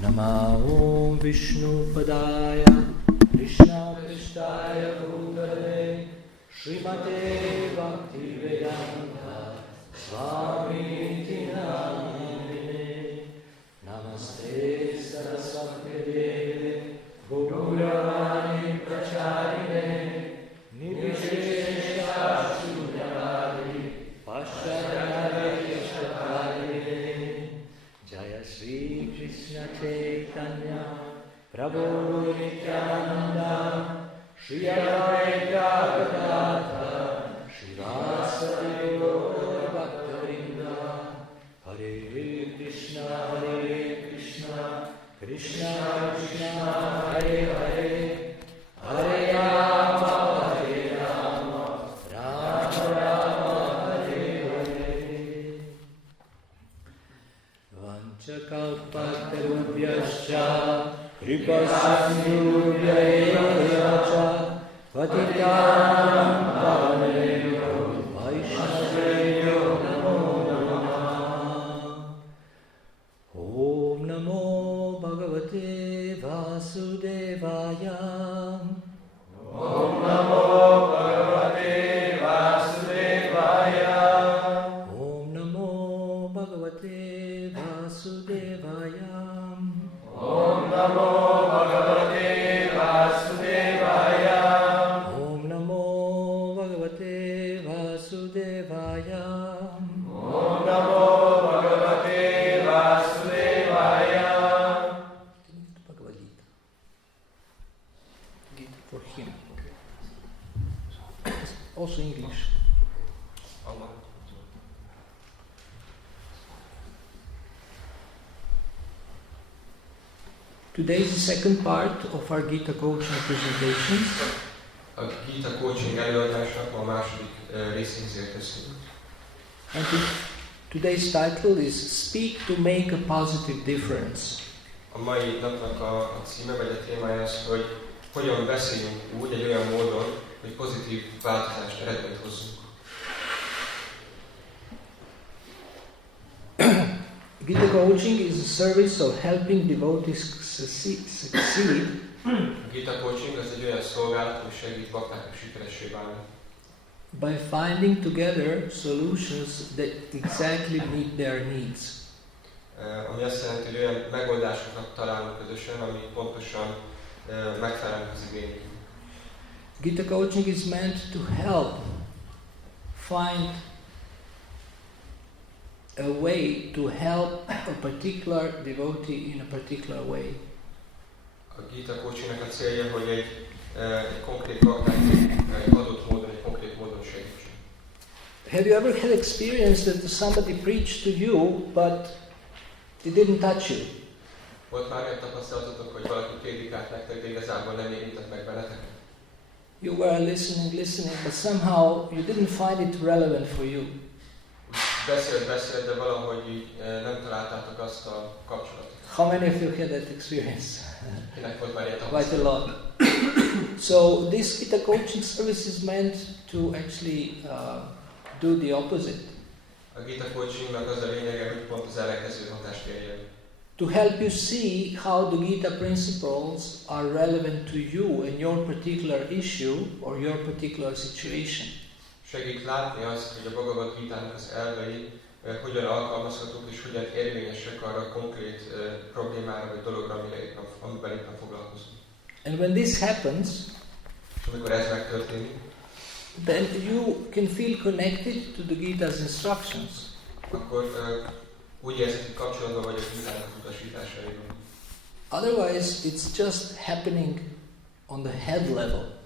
Namo Vishnu Padaya Krishna Prishthaya Bhutale Srimate Bhaktivedanta Swami Namine Namaste Saraswati Deve Gauravani Pracharine Nirvishesha Shunyavadi Paschadari Shatari Jaya Shri Krishna Chaitanya Prabhu Nityananda Shri Advaita Gadadhar Srivasadi Gaura Bhaktavinda Hare Krishna Krishna Krishna Hare Hare Hare Rama Hare Rama Rama Rama Hare Hare Vanchakalpatarubhyascha Kripasindhubhya eva cha Patitanam Pavanebhyo Vaishnavebhyo Namo Namah. Om Namo Bhagavate Vasudevaya. Om Namo Bhagavate Vasudevaya. Om Namo Bhagavate Vasudevaya. Om Namo Bhagavate Vasudevaya. Om Namo Bhagavate Vasudevaya. Om Namo Bhagavate Vasudevaya. Bhagavad Gita. Gita for him. Also English. Today is the second part of our Gita Coaching presentation. A Gita Coaching előadásnak a második részéhez érkeztünk. And today's title is Speak to Make a Positive Difference. A mai napnak a címe vagy a témája az, hogy hogyan beszéljünk úgy egy olyan módon, hogy pozitív változást, eredményt hozzunk. Gita Coaching is a service of helping devotees succeed Gita Coaching az egy olyan szolgálat, ami segít baktáknak sikeressé válni. by finding together solutions that exactly meet their needs. Ami azt jelenti, hogy olyan megoldásokat találunk közösen, ami pontosan megfelelnek az igényeknek. Gita Coaching is meant to help find a way to help a particular devotee in a particular way. A Gita Coachingnek a célja, hogy egy konkrét baktát egy adott módon, egy konkrét módon segítsen. Have you ever had experience that somebody preached to you, but it didn't touch you? Volt már olyan tapasztalatotok, hogy valaki prédikált nektek, de igazából nem érintett meg benneteket? You were listening, but somehow you didn't find it relevant for you. Beszélt, de valahogy így nem találtátok azt a kapcsolatot. How many of you had that experience? Kinek volt már ilyen Quite tapasztalat? a lot. So this Gita Coaching service is meant to actually do the opposite. A Gita Coachingnak az a lényege, hogy pont az ellenkező hatást érjen. To help you see how the Gita principles are relevant to you and your particular issue or your particular situation. Segít látni azt, hogy a Bhagavad Gitának az elvei hogyan alkalmazhatók és hogyan érvényesek arra a konkrét problémára vagy dologra, amivel éppen foglalkozunk. And when this happens, És amikor ez megtörténik, then you can feel connected to the Gita's instructions. akkor úgy érzed, hogy kapcsolatban vagy a Gitának az utasításaival. Otherwise, it's just happening on the head level.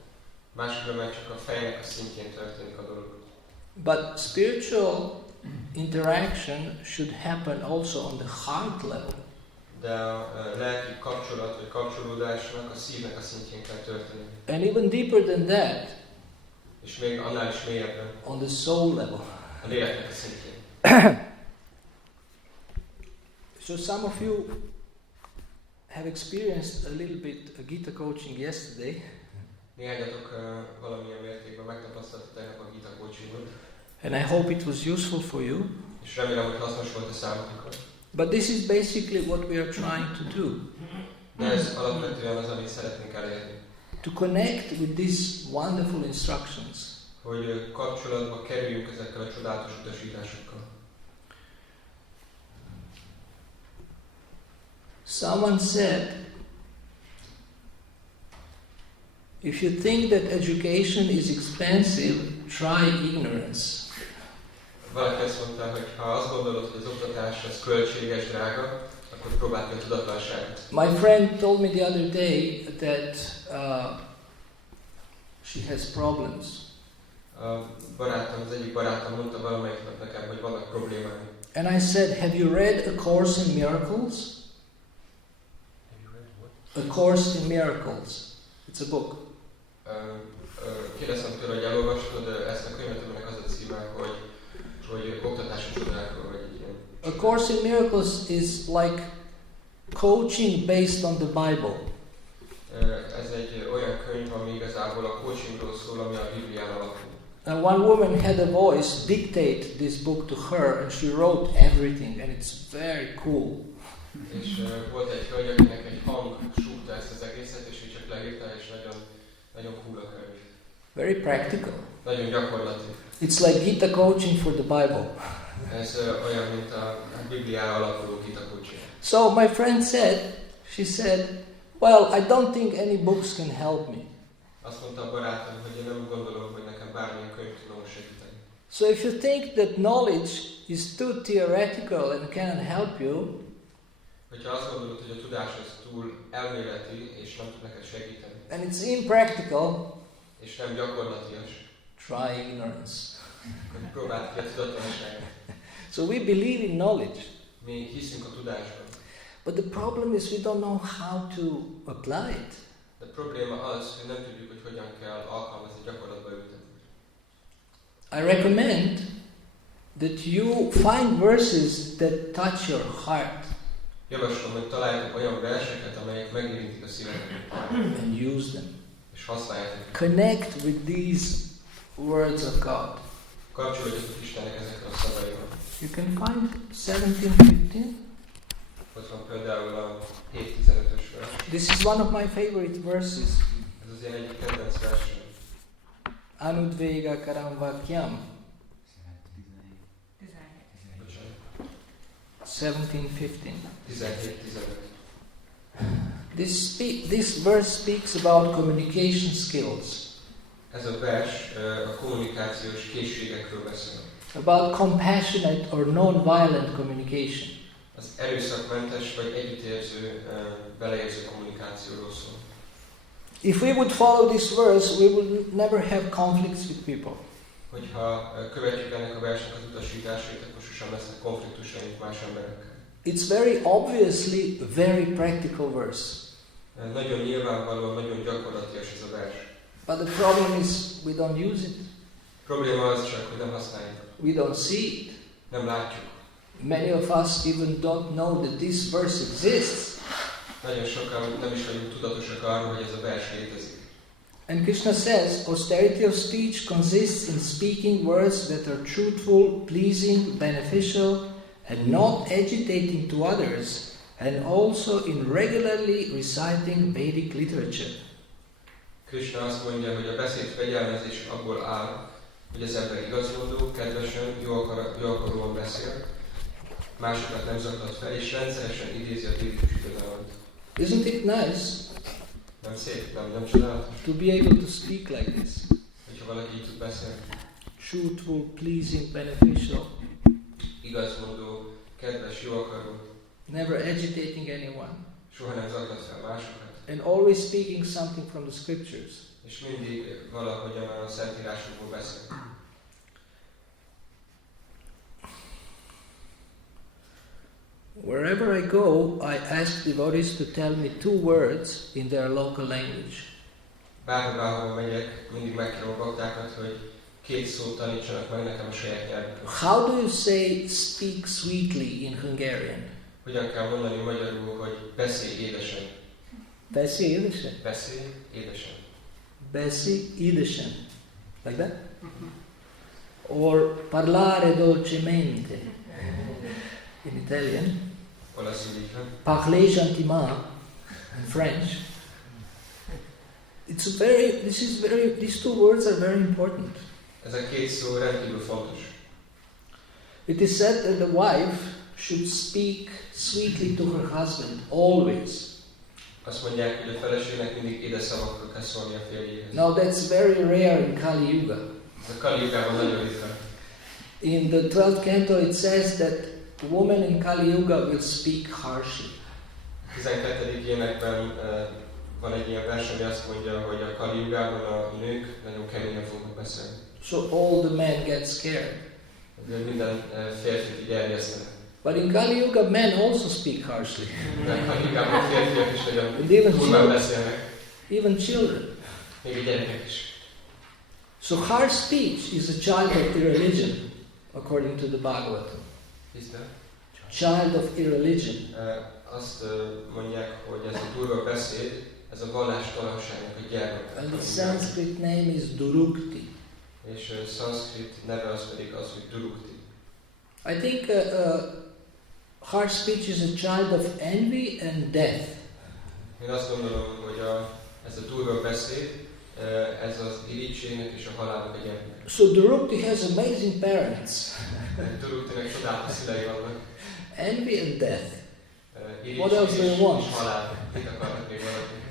Máskülönben csak a fejnek a szintjén történik a dolog. But spiritual interaction should happen also on the heart level. De a lelki kapcsolat vagy kapcsolódásnak a szívnek a szintjén kell történni. And even deeper than that, És még annál is mélyebben, on the soul level. a léleknek a szintjén. So some of you have experienced a little bit a Gita coaching yesterday. Néhányatok valamilyen mértékben megtapasztaltatok tegnap a Gita Coachingot. And I hope it was useful for you. És remélem, hogy hasznos volt a számotokra. But this is basically what we are trying to do. De ez alapvetően az, amit szeretnénk elérni. To connect with these wonderful instructions. Hogy kapcsolatba kerüljünk ezekkel a csodálatos utasításokkal. Someone said, if you think that education is expensive, try ignorance. Valaki azt mondta, hogy ha azt gondolod, hogy az oktatás az költséges, drága, akkor próbáld ki a tudatlanságot. My friend told me the other day that she has problems. Az egyik barátom mondta valamelyik nap nekem, hogy vannak problémái. And I said, have you read A Course in Miracles? Have you read what? A Course in Miracles. It's a book. Kérdeztem tőle, hogy elolvastad ezt a könyvet, aminek az a címe, hogy oktatási csodákról, vagy egy ilyen. A Course in Miracles is like coaching based on the Bible. Ez egy olyan könyv, ami igazából a coachingról szól, ami a Biblián alapul. And one woman had a voice dictate this book to her, and she wrote everything, and it's very cool. És volt egy hölgy, akinek egy hang súgta ezt az egészet, és ő csak leírta, és nagyon cool a könyv. Very practical. Nagyon gyakorlati. It's like Gita Coaching for the Bible. Ez olyan, mint a Bibliára alapuló Gita Coaching. So my friend said, she said, well, I don't think any books can help me. Azt mondta a barátom, hogy én nem gondolom, hogy nekem bármilyen könyv tudom segíteni. So if you think that knowledge is too theoretical and cannot help you, hogyha azt gondolod, hogy a tudás az túl elméleti és nem tud neked segíteni, and it's impractical, és nem gyakorlatias, try ignorance. akkor próbáld ki a tudatlanságot. So we believe in knowledge. Mi hiszünk a tudásban. But the problem is we don't know how to apply it. De a probléma az, hogy nem tudjuk, hogy hogyan kell alkalmazni, gyakorlatba ültetni. I recommend that you find verses that touch your heart. Javaslom, hogy találjatok olyan verseket, amelyek megérintik a szíveteket. And use them. És használjátok. Connect with these words of God. Kapcsolódjatok Istennek ezekkel a szavaival. You can find 17:15. Ott van például a 7:15-ös vers. This is one of my favorite verses. Ez az én egyik kedvenc versem. Anudvega karamvakyam. 17:15. 17:15. This verse speaks about communication skills. Ez a vers a kommunikációs készségekről beszél. About compassionate or non-violent communication. Az erőszakmentes vagy együttérző, beleérző kommunikációról szól. If we would follow this verse, we would never have conflicts with people. Hogyha követjük ennek a versnek az utasításait, akkor sosem lesznek konfliktusaink más emberekkel. It's very obviously a very practical verse. Nagyon nyilvánvalóan, nagyon gyakorlatias ez a vers. But the problem is we don't use it. Probléma az csak, hogy nem használjuk. We don't see it. Nem látjuk. Many of us even don't know that this verse exists. Nagyon sokan nem is vagyunk tudatosak arról, hogy ez a vers létezik. And Krishna says, austerity of speech consists in speaking words that are truthful, pleasing, beneficial, and not agitating to others, and also in regularly reciting Vedic literature. Krishna azt mondja, hogy a beszéd fegyelmezés abból áll, hogy az ember igazmondó, kedvesen, jó akaróan beszél, másokat nem zaklat fel, és rendszeresen idézi a védikus irodalmat. Isn't it nice? Nem szép, nem csodálatos? To be able to speak like this. Hogyha valaki így tud beszélni. Truthful, pleasing, beneficial. Igazmondó, kedves, jó akaró. Never agitating anyone. Soha nem zaklat fel másokat. And always speaking something from the scriptures. És mindig valahogyan a szentírásokból beszél. Wherever I go, I ask devotees to tell me 2 words in their local language. Bárhová megyek, mindig megkérem a baktákat, hogy 2 szót tanítsanak meg nekem a saját nyelvükön. How do you say speak sweetly in Hungarian? Hogyan kell mondani magyarul, hogy beszélj édesen? Beszélj édesen? Beszélj édesen. Beszélj édesen. Like that? Or parlare dolcemente in Italian. olaszul így van. Parler gentiment in French. These two words are very important. Ez a két szó rendkívül fontos. It is said that the wife should speak sweetly to her husband always. Azt mondják, hogy a feleségnek mindig édes szavakkal kell szólni a férjéhez. Now that's very rare in Kali Yuga. Ez a Kali Yugában nagyon ritka. In the 12th canto it says that the woman in Kali Yuga will speak harshly. 12. énekben van egy ilyen vers, ami azt mondja, hogy a Kali Yugában a nők nagyon keményen fognak beszélni. So all the men get scared. Minden férfit így erjesztenek. But in Kali Yuga men also speak harshly. De Kali Yugában a férfiak is nagyon durván beszélnek. Even children. Még a gyerekek is. So harsh speech is a child of irreligion, according to the Bhagavatam. Child of irreligion. Azt mondják, hogy ez a durva beszéd, ez a vallástalanságnak a gyermeke. And the Sanskrit name is Durukti. És szanszkrit neve az pedig az, hogy Durukti. I think harsh speech is a child of envy and death. Én azt gondolom, hogy ez a durva beszéd, ez az irigységnek és a halálnak a gyermeke. So Durukti has amazing parents. Duruktinek csodálatos szülei vannak. Envy and death. What else do you want? Halál. Mit akarnak még valaki?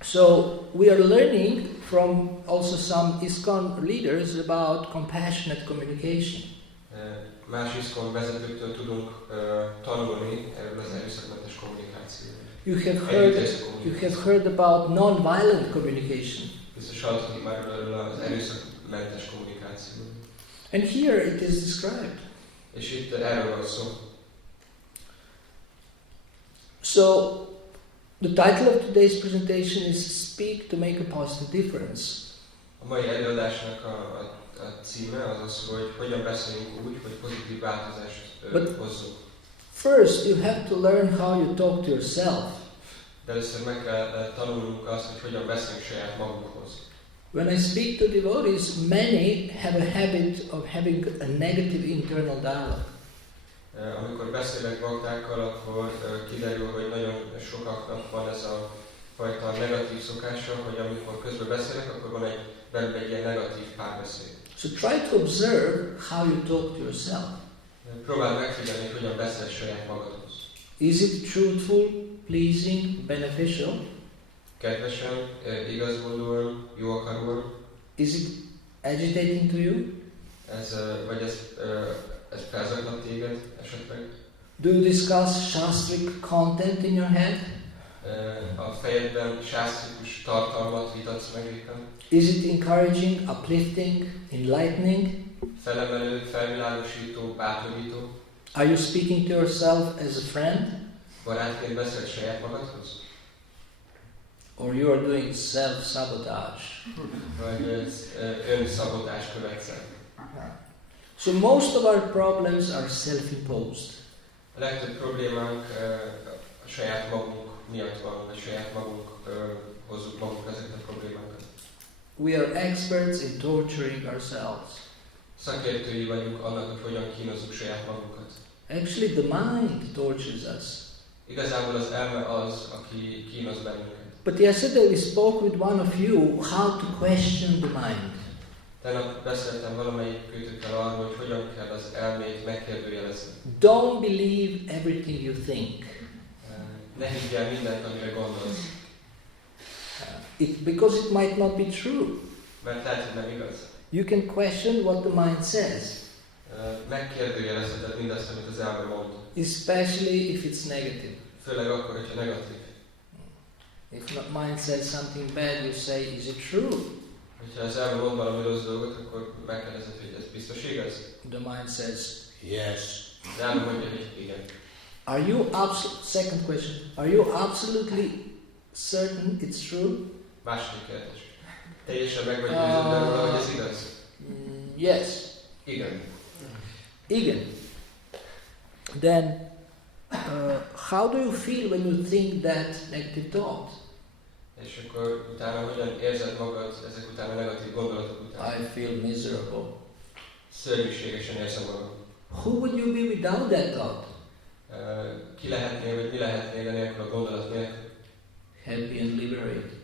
So we are learning from also some ISKCON leaders about compassionate communication. Más ISKCON vezetőktől tudunk tanulni erről az erőszakmentes kommunikációról. You have heard about non-violent communication. Biztos hallottatok már erről az erőszakmentes kommunikációról. And here it is described. És itt erről van szó. So the title of today's presentation is Speak to Make a Positive Difference. A mai előadásnak a címe az az, hogy hogyan beszélünk úgy, hogy pozitív változást hozzunk. First, you have to learn how you talk to yourself. De először meg kell tanulnunk azt, hogy hogyan beszélünk saját magunkhoz. When I speak to devotees, many have a habit of having a negative internal dialogue. Amikor beszélek baktákkal, akkor kiderül, hogy nagyon sokaknak van ez a fajta negatív szokása, hogy amikor közben beszélek, akkor van belül egy ilyen negatív párbeszéd. So try to observe how you talk to yourself. Próbáld megfigyelni, hogy hogyan beszélsz saját magadhoz. Is it truthful, pleasing, beneficial? Kedvesen, igazmondóan, jó akaróan. Is it agitating to you? Vagy ez felzaklat téged esetleg? Do you discuss shastric content in your head? A fejedben sásztrikus tartalmat vitatsz meg éppen? Is it encouraging, uplifting, enlightening? Felemelő, felvilágosító, bátorító? Are you speaking to yourself as a friend? Barátként beszélsz saját magadhoz? Or you are doing self-sabotage? Vagy önszabotás követsz el? So most of our problems are self-imposed. A legtöbb problémánk a saját magunk miatt van, vagy saját magunk hozzuk magunk ezeket a problémákat. We are experts in torturing ourselves. Szakértői vagyunk annak, hogy hogyan kínozzuk saját magunkat. Actually, the mind tortures us. Igazából az elme az, aki kínoz bennünket. But yesterday we spoke with one of you how to question the mind. Tegnap beszéltem valamelyik őtökkel arról, hogy hogyan kell az elmét megkérdőjelezni. Don't believe everything you think. Ne higgy el mindent, amire gondolsz. Because it might not be true. Mert lehet, hogy nem igaz. You can question what the mind says. Megkérdőjelezheted mindazt, amit az elme mond. Especially if it's negative. Főleg akkor, hogyha negatív. If the mind says something bad, you say, is it true? Ha az elme mond valami rossz dolgot, akkor megkérdezed, hogy ez biztos igaz? The mind says, yes. Az elme mondja, hogy igen. Are you second question, are you absolutely certain it's true? Második kérdés. Teljesen meg vagy győződve róla, hogy ez igaz? Yes. Igen. Igen. Then, how do you feel when you think that negative thought? És akkor utána hogyan érzed magad ezek után a negatív gondolatok után? I feel miserable. Szörnyűségesen érzem magam. Who would you be without that thought? Ki lehetnél, vagy mi lehetnél nélkül a gondolat nélkül? Happy and liberated.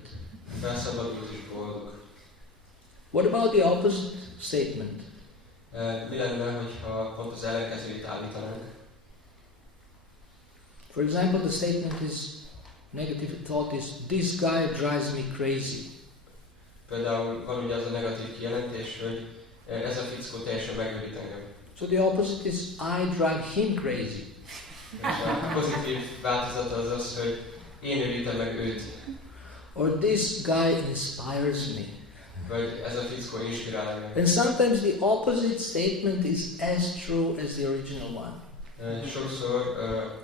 Felszabadult és boldog. What about the opposite statement? Mi lenne, hogyha pont az ellenkezőjét állítanánk? For example, the statement is, negative thought is, this guy drives me crazy. Például van ugye az a negatív kijelentés, hogy ez a fickó teljesen megőrít engem. So the opposite is, I drive him crazy. És a pozitív változata az az, hogy én őrítem meg őt. Or this guy inspires me. Vagy ez a fickó inspirál engem. And sometimes the opposite statement is as true as the original one. Sokszor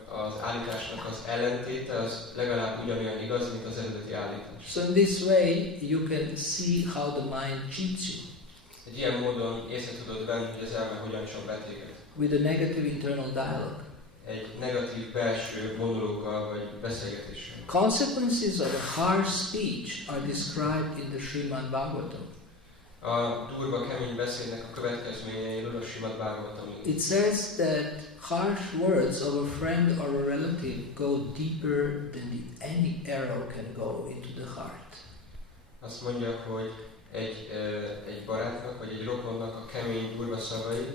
az állításnak az ellentéte az legalább ugyanolyan igaz, mint az eredeti állítás. So in this way, you can see how the mind cheats you. Egy ilyen módon észre tudod venni, hogy az elme hogyan csap be téged. With a negative internal dialogue. Egy negatív belső monológgal vagy beszélgetéssel. Consequences of a harsh speech are described in the Srimad Bhagavatam. A durva, kemény beszédnek a következményeiről a Srimad Bhagavatam. It says that harsh words of a friend or a relative go deeper than any arrow can go into the heart. Azt mondja, hogy egy barátnak vagy egy rokonnak a kemény, durva szavai,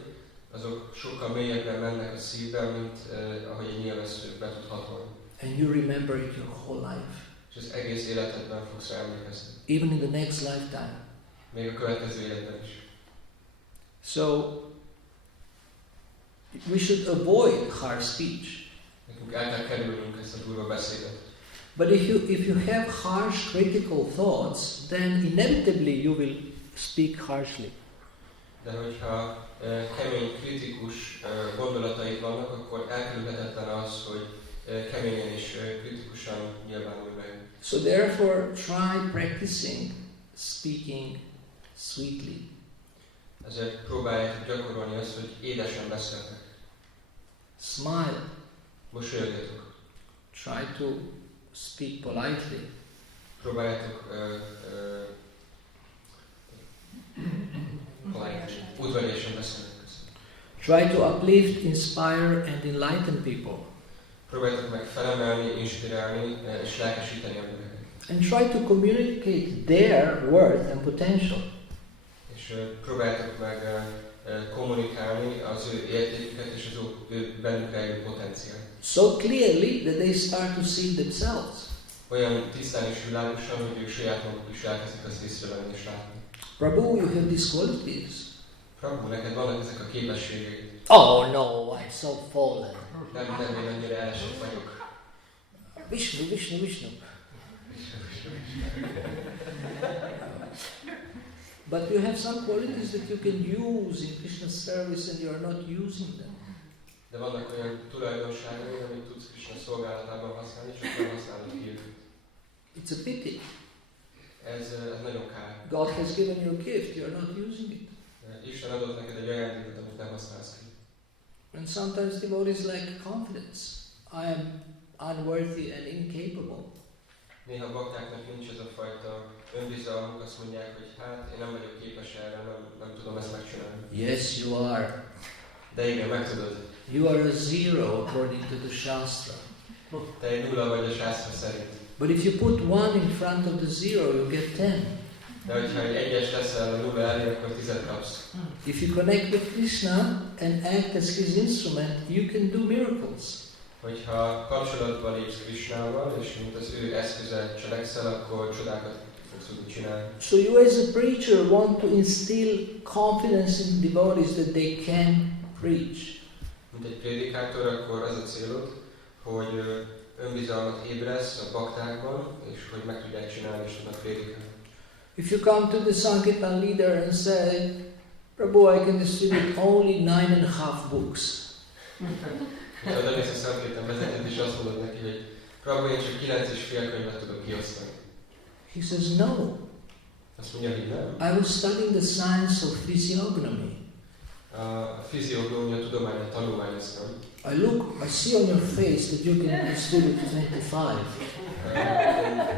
azok sokkal mélyebben mennek a szívben, mint ahogy egy nyilvessző be tud hatolni. And you remember it your whole life. És az egész életedben fogsz rá emlékezni. Even in the next lifetime. Még a következő életben is. So, we should avoid harsh speech. Nekünk el kell kerülnünk ezt a durva beszédet. But if you have harsh critical thoughts, then inevitably you will speak harshly. De hogyha kemény, kritikus gondolataid vannak, akkor elkerülhetetlen az, hogy keményen és kritikusan nyilvánulj meg. So therefore, try practicing speaking sweetly. Ezért próbáljátok gyakorolni azt, hogy édesen beszéltek. Smile. Mosolyogjatok. Try to speak politely. Próbáljátok udvariasan beszélni. Try to uplift, inspire and enlighten people. Próbáljátok meg felemelni, inspirálni és lelkesíteni embereket. And try to communicate their worth and potential. És próbáljátok meg kommunikálni az ő értéküket és az ő bennük rejlő potenciált. So clearly that they start to see themselves. Olyan tisztán és világosan, hogy ők saját maguk is elkezdik azt észrevenni és látni. Prabhu, you have these qualities. Prabhu, neked vannak ezek a képességek. Oh no, I'm so fallen. Nem én annyira elesett vagyok. Vishnu, Vishnu, Vishnu. But you have some qualities that you can use in Krishna's service and you are not using them. De vannak olyan tulajdonságai, amit tudsz Krishna szolgálatában használni, csak nem használod ki őket. It's a pity. Ez nagyon kár. God has given you a gift, you are not using it. Isten adott neked egy ajándékot, amit nem használsz ki. And sometimes devotees lack confidence. I am unworthy and incapable. Néha baktáknak nincs ez a fajta önbizalmuk, azt mondják, hogy hát én nem vagyok képes erre, nem tudom ezt megcsinálni. Yes, you are. De igen, meg tudod. You are a zero according to the Shastra. Te egy nulla vagy a sásztra szerint. But if you put one in front of the zero, you get 10. De hogyha egy egyes leszel a nulla elé, akkor 10-et kapsz. If you connect with Krishna and act as his instrument, you can do miracles. Hogyha kapcsolatban lépsz Krishnával, és mint az ő eszköze cselekszel, akkor csodákat fogsz tudni csinálni. So you as a preacher want to instill confidence in devotees that they can preach. Mint egy prédikátor, akkor az a célod, hogy önbizalmat ébresz a baktákban, és hogy meg tudják csinálni, és tudnak prédikálni. If you come to the Sankirtan leader and say, Prabhu, I can distribute only 9.5 books. Ha odamész a Sankirtan vezetőt, és azt mondod neki, hogy Prabhu, én csak 9,5 könyvet tudok kiosztani. He says, no. Azt mondja, hogy nem. I was studying the science of physiognomy. A fiziognómia tudományát tanulmányoztam. I see on your face that you can distribute 25.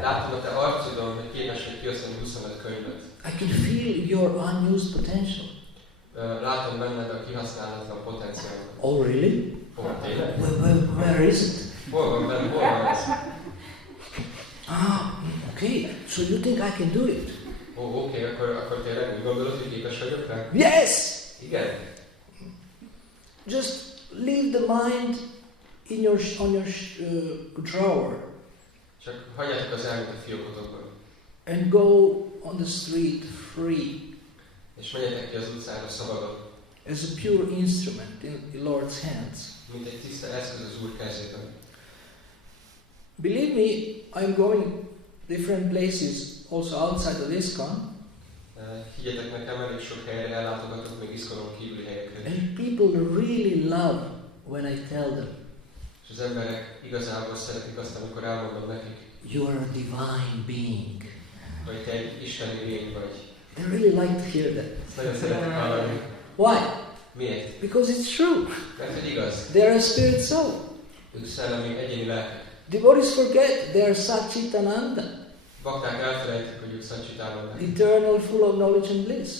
Látom a te arcodon, hogy képes vagy kiosztani 25 könyvet. I can feel your unused potential. látom benned a kihasználatlan potenciálot. Oh, really? Tényleg? Where is it? Hol van benne, hol van ez? Okay. So you think I can do it? Oké, akkor tényleg úgy gondolod, hogy képes vagyok rá? Yes! Igen. Just leave the mind on your drawer Csak hagyjátok az elmúlt a fiókotokban. and go on the street free És menjetek ki az utcára szabadon. as a pure instrument in the Lord's hands. Mint egy tiszta eszköz az Úr kezében. Believe me, I'm going different places also outside of ISKCON, Higgyetek nekem, elég sok helyre ellátogatok, még ISKCON-on kívüli helyekre is. and people really love when I tell them, És az emberek igazából szeretik azt, amikor elmondom nekik, you are a divine being. hogy te egy isteni lény vagy. They really like to hear that. Ezt nagyon szeretik hallani. Why? Miért? Because it's true. Mert hogy igaz. They are a spirit soul. Ők szellemi egyéni lelkek. Devotees forget they are Satchitananda, Bakták elfelejtik, hogy ők Satchitananda. eternal, full of knowledge and bliss.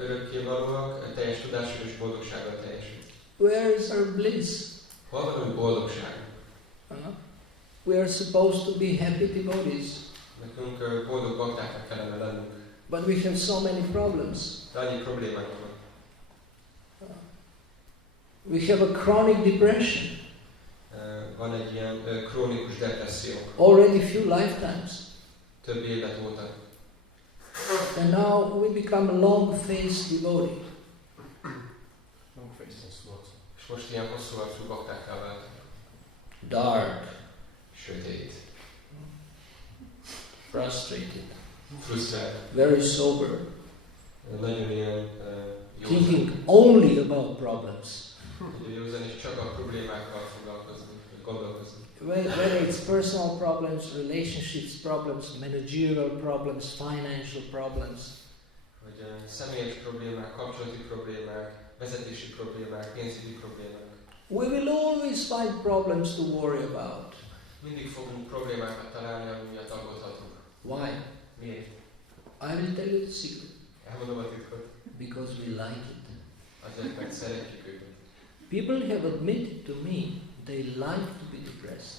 Örökkévalóak, teljes tudású és boldogsággal teljesül. Where is our bliss? Hol van a boldogság? We are supposed to be happy devotees, Nekünk boldog baktáknak kellene lennünk. but we have so many problems. De annyi problémánk van. We have a chronic depression, Van egy ilyen krónikus depresszió. already few lifetimes. Több élet óta. And now we become a long-faced devotee. És most ilyen hosszú arcú baktákká váltak. Dark, Sötét. frustrated, Frusztrált. very sober, Nagyon ilyen thinking only about problems. józan és csak a problémákkal foglalkozni, vagy gondolkozni. Whether it's personal problems, relationships problems, managerial problems, financial problems. Hogy személyes problémák, kapcsolati problémák, vezetési problémák, pénzügyi problémák. We will always find problems to worry about. Mindig fogunk problémákat találni, ami miatt aggódhatunk. Why? Miért? I will tell you the secret. Elmondom a titkot. Because we like it. Azért meg szeretjük őket. People have admitted to me they like to be depressed.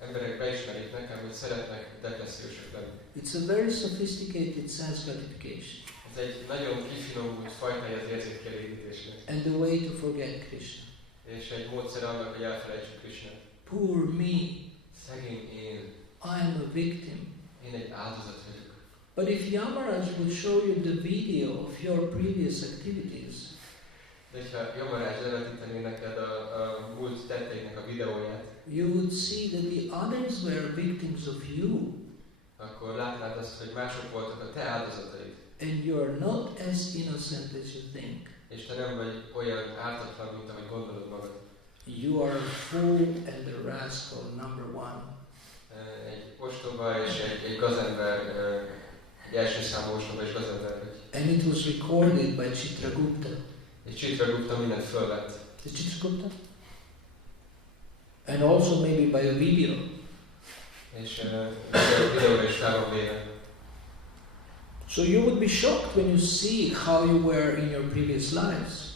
Emberek beismerik nekem, hogy szeretnek depressziósok lenni. It's a very sophisticated sense gratification. Ez egy nagyon kifinomult fajtája az érzékkielégítésnek. And the way to forget Krishna. És egy módszer annak, hogy elfelejtsük Krishnát. Poor me. Szegény én. I am a victim. Én egy áldozat vagyok. But if Yamaraj would show you the video of your previous activities, De ha Yamaraj levetítené neked a múlt tetteinek a videóját, you would see that the others were victims of you, akkor látnád azt, hogy mások voltak a te áldozataid. and you are not as innocent as you think. És te nem vagy olyan ártatlan, mint ahogy gondolod magad. You are a fool and a rascal, number one. Egy ostoba és egy gazember, egy első számú ostoba és gazember vagy. And it was recorded by Chitragupta. És Chitragupta mindent fölvett. Is Chitragupta? And also maybe by a video. És videóra is fel van véve. So you would be shocked when you see how you were in your previous lives.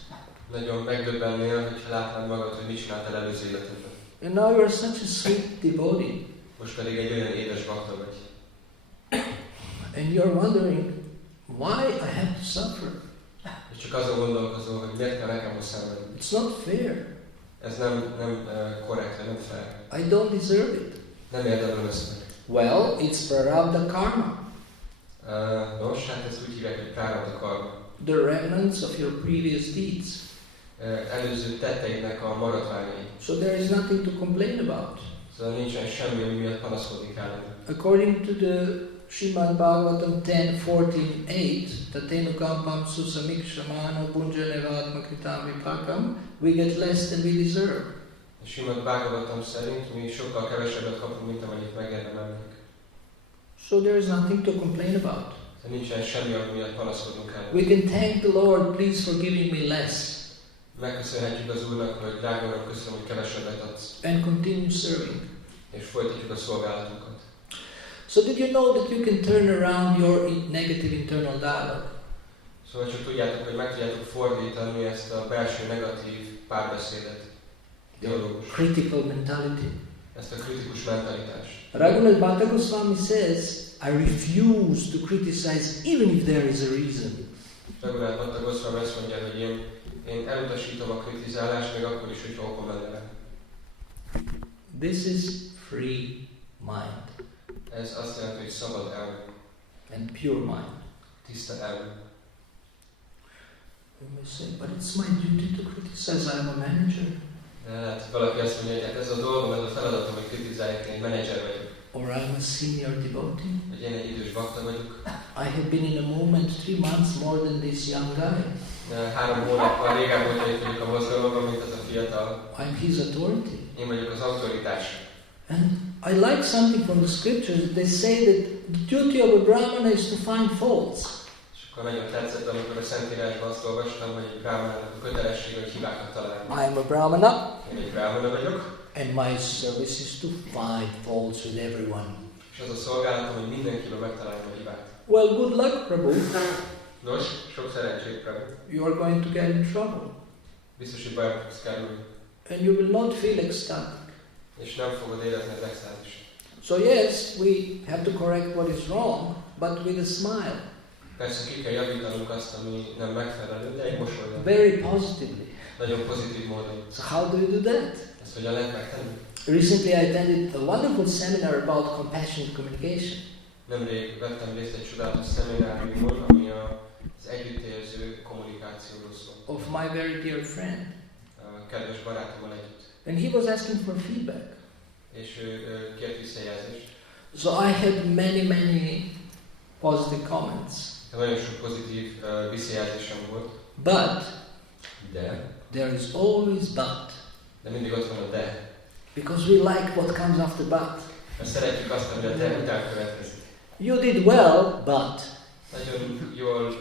Nagyon megdöbbennél, hogyha látnád magad, hogy mit csináltál előző életedben. And now you are such a sweet devotee. Most pedig egy olyan édes bakta vagy. And you are wondering, why I have to suffer? És csak azon gondolkozol, hogy miért kell nekem most szenvedni. It's not fair. Ez nem korrekt, nem fair. I don't deserve it. Nem érdemel össze. Well, it's prarabdha karma. Nos, hát ezt úgy hívják, hogy prarabdha karma. The remnants of your previous deeds. Előző tetteidnek a maradványai. So there is nothing to complain about. Szóval nincsen semmi, ami miatt panaszkodni kellene. According to the Srimad Bhagavatam 10:14-8, Tatenukampam susamikshramano punjanevatma kritam vipakam, we get less than we deserve. A Srimad Bhagavatam szerint mi sokkal kevesebbet kapunk, mint amennyit megérdemelnénk. So there is nothing to complain about. De nincsen semmi, ami miatt panaszkodnunk kellene. We can thank the Lord, please for giving me less. Megköszönhetjük az Úrnak, hogy drága Uram, köszönöm, hogy kevesebbet adsz. And continue serving. És folytatjuk a szolgálatunkat. So did you know that you can turn around your negative internal dialogue? Szóval csak tudjátok, hogy meg tudjátok fordítani ezt a belső negatív párbeszédet. Dialógus. Critical mentality. Ezt a kritikus mentalitást. Raghunath Bhatta Goswami says, I refuse to criticize even if there is a reason. Raghunath Bhatta Goswami azt mondja, hogy én elutasítom a kritizálást, még akkor is, hogy okom lenne rá. This is free mind. Ez azt jelenti, hogy szabad elme. And pure mind. Tiszta elme. You may say, but it's my duty to criticize, I'm a manager. De hát valaki azt mondja, hogy hát ez a dolgom, ez a feladatom, hogy kritizáljak, én egy menedzser vagyok. Or I'm a senior devotee. Vagy én egy idős bakta vagyok. I have been in a movement 3 months more than this young guy. 3 hónappal régebb volt egy a mozgalomban, mint az a fiatal. I'm his authority. Én vagyok az autoritás. And I like something from the scriptures. They say that the duty of a brahmana is to find faults. És akkor nagyon tetszett, amikor a Szentírásban azt olvastam, hogy egy brahmanának a kötelessége, hogy hibákat találni. I am a brahmana. Én egy brahmana vagyok. And my service is to find faults with everyone. És az a szolgálatom, hogy mindenkiben megtalálom a hibát. Well, good luck, Prabhu. Nos, sok szerencsét, Prabhu. You are going to get in trouble. Biztos, hogy bajba fogsz kerülni. And you will not feel ecstatic. És nem fogod érezni az extázist. So yes, we have to correct what is wrong, but with a smile. Persze ki kell javítanunk azt, ami nem megfelelő, de egy mosolyan. Very positively. Nagyon pozitív módon. So how do you do that? Ezt hogyan lehet megtenni? Recently I attended a wonderful seminar about compassionate communication. Nemrég vettem részt egy csodálatos szemináriumon, ami az együttérző kommunikációról szól. Of my very dear friend. A kedves barátommal együtt. And he was asking for feedback. És ő kért visszajelzést. So I had many positive comments. Nagyon sok pozitív visszajelzésem volt. But De there is always but. De mindig ott van a de. Because we like what comes after but. Mert szeretjük azt, hogy a de után következik. You did well, but. Nagyon jól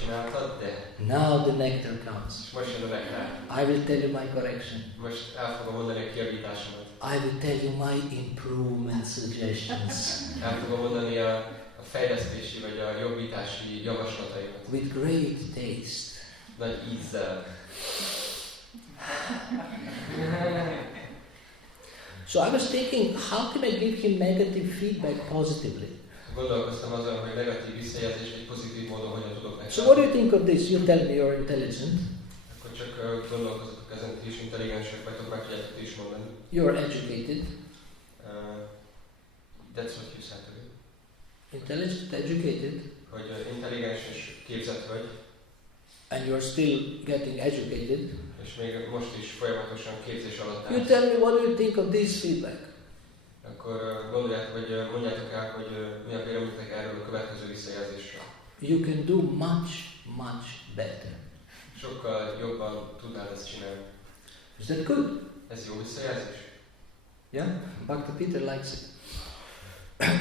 csináltad, de. Now the nectar comes. És most jön a nektár. I will tell you my correction. Most el fogom mondani a kijavításomat. I will tell you my improvement suggestions. El fogom mondani a fejlesztési vagy a jobbítási javaslataimat. With great taste. Nagy ízzel. So I was thinking, how can I give him negative feedback positively? Gondolkoztam azon, hogy negatív visszajelzés egy pozitív módon hogyan tudok neki. So what do you think of this? You tell me you're intelligent. Akkor csak gondolkozzatok ezen, ti is intelligensek vagytok, meg tudjátok ti is mondani. You're educated. That's what you said to me. Intelligent, educated. Hogy intelligens és képzett vagy. And you're still getting educated. És még most is folyamatosan képzés alatt állsz. You tell me, what do you think of this feedback? Akkor gondoljátok, vagy mondjátok el, hogy mi a véleményetek erről a következő visszajelzésről. You can do much better. Sokkal jobban tudnád ezt csinálni. Is that good? Ez jó visszajelzés? Yeah? Bhakta Peter likes it.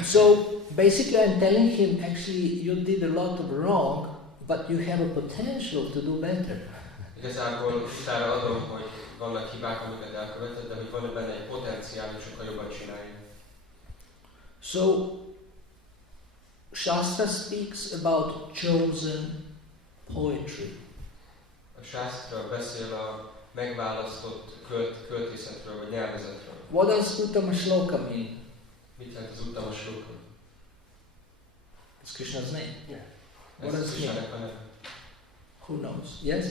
So, basically I'm telling him, actually, you did a lot of wrong, but you have a potential to do better. Igazából utána adom, hogy vannak hibák, amiket elkövetett, de hogy van benne egy potenciál, hogy sokkal jobban csinálni. So, Shastra speaks about chosen poetry. A Shastra beszél a megválasztott költészetről, vagy nyelvezetről. What does Uttama Shloka mean? Mit jelent az Uttama Shloka? It's Krishna's name. Yeah. What does it mean? Krishnának a neve. Who knows? Yes?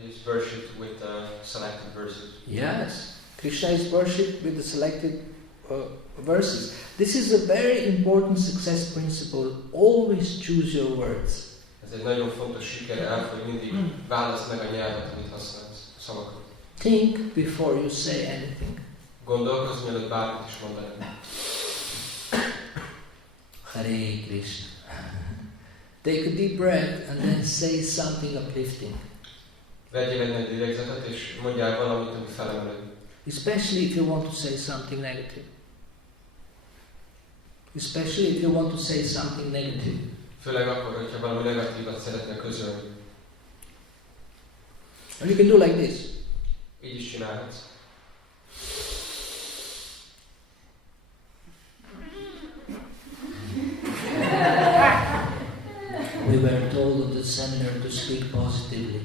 He is worshipped with selected verses. Yes. Krishna is worshipped with the selected verses. This is a very important success principle. Always choose your words. Ez egy nagyon fontos sikerelv, hogy mindig válaszd meg a nyelvet, amit használsz, a szavakat. Think before you say anything. Gondolkozz, mielőtt bármit is mondanád. Hare Krishna. Take a deep breath and then say something uplifting. Vegyél egy nagy lélegzetet, és mondjál valamit, ami felemeled. Especially if you want to say something negative. Especially if you want to say something negative. Főleg akkor, hogyha valami negatívat szeretne közölni. And you can do like this. Így is csinálhatsz. told on the seminar to speak positively.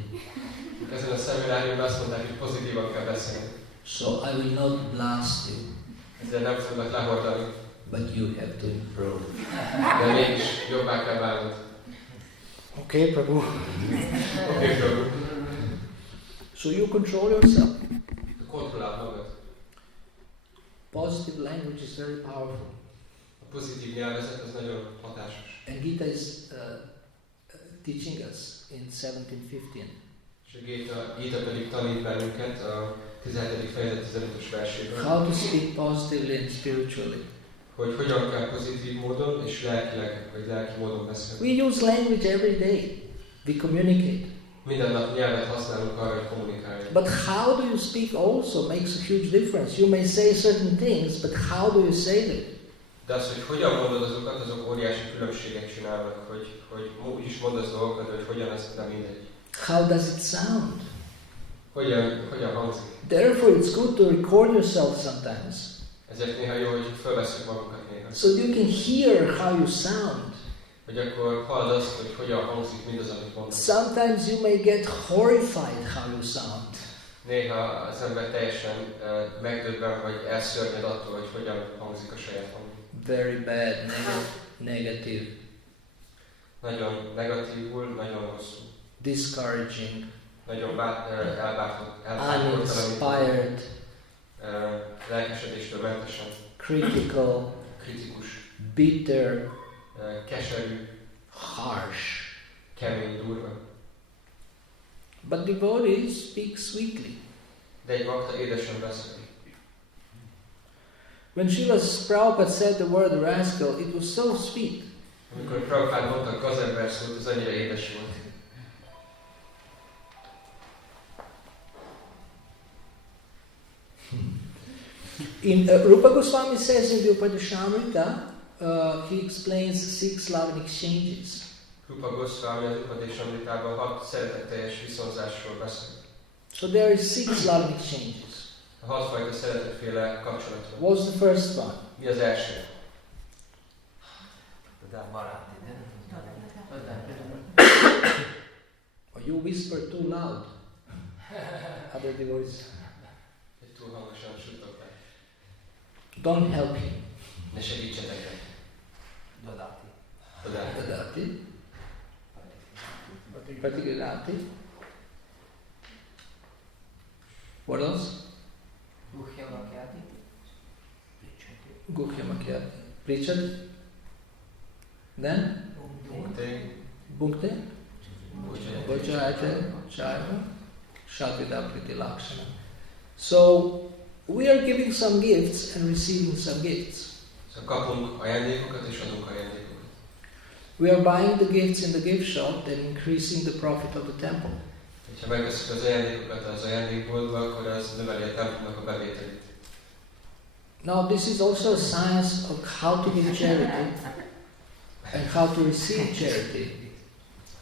Ezen a szemináriumban azt mondták, hogy pozitívan kell beszélni. So I will not blast you, Ezért nem fognak lehordani, but you have to improve. de mégis jobbá kell válnod. Okay, Prabhu. Oké, Prabhu. So you control yourself. Kontrolláld magad. Positive language is very powerful. A pozitív nyelvezet az nagyon hatásos. And Gita is teaching us in 17:15. És a Gita pedig tanít bennünket a 17. fejezet 15-ös versében, How to speak positively and spiritually. hogy hogyan kell pozitív módon és lelkileg, vagy lelki módon beszélni. We use language every day. We communicate. Minden nap nyelvet használunk arra, hogy kommunikáljunk. But how do you speak also makes a huge difference. You may say certain things, but how do you say them? De az, hogy hogyan mondod azokat, azok óriási különbséget csinálnak, hogy úgy is mondasz dolgokat, hogy hogyan, ez nem mindegy. How does it sound? Hogyan hangzik. Therefore, it's good to record yourself sometimes, Ezért néha jó, hogy felvesszük magunkat néha. so you can hear how you sound. Hogy akkor halld azt, hogy hogyan hangzik mindaz, amit mondasz. Sometimes you may get horrified how you sound. Néha az ember teljesen megdöbben, vagy elszörnyed attól, hogy hogyan hangzik a saját hang. Very bad, negative, Nagyon negatívul, nagyon rosszul. discouraging, Nagyon elbátortalanító. uninspired, Lelkesedéstől mentesen. critical, Kritikus. bitter, Keserű. harsh. Kemény, durva. But devotees speak sweetly. De egy bakta édesen beszél. When Srila Prabhupada said the word rascal, it was so sweet. Amikor Prabhupád mondta a gazember szót, az annyira édes volt. In Rupa Goswami says in the Upadeshamrita, he explains 6 loving exchanges. Rupa Goswami az Upadeshamritában 6 szeretetteljes viszonzásról beszél. So there is 6 loving exchanges. A 6 fajta szeretetféle kapcsolat van. What's the first one? Mi az első? Or you whisper too loud. Other devotees. Egy túl hangosan suttogták. Don't help him. Ne segítsetek neki. Dodati. Dadati. Patigadati. What else? Guhya Macchiati. Pritchard. Then? Bhukte. Bhajayate. Chaiva. Shatvida Priti Lakshana. So, we are giving some gifts and receiving some gifts. Szóval kapunk ajándékokat és adunk ajándékokat. We are buying the gifts in the gift shop and increasing the profit of the temple. Ha megveszünk az ajándékokat az ajándékboltba, akkor az növeli a templomnak a bevételét. Now this is also a science of how to give charity and how to receive charity.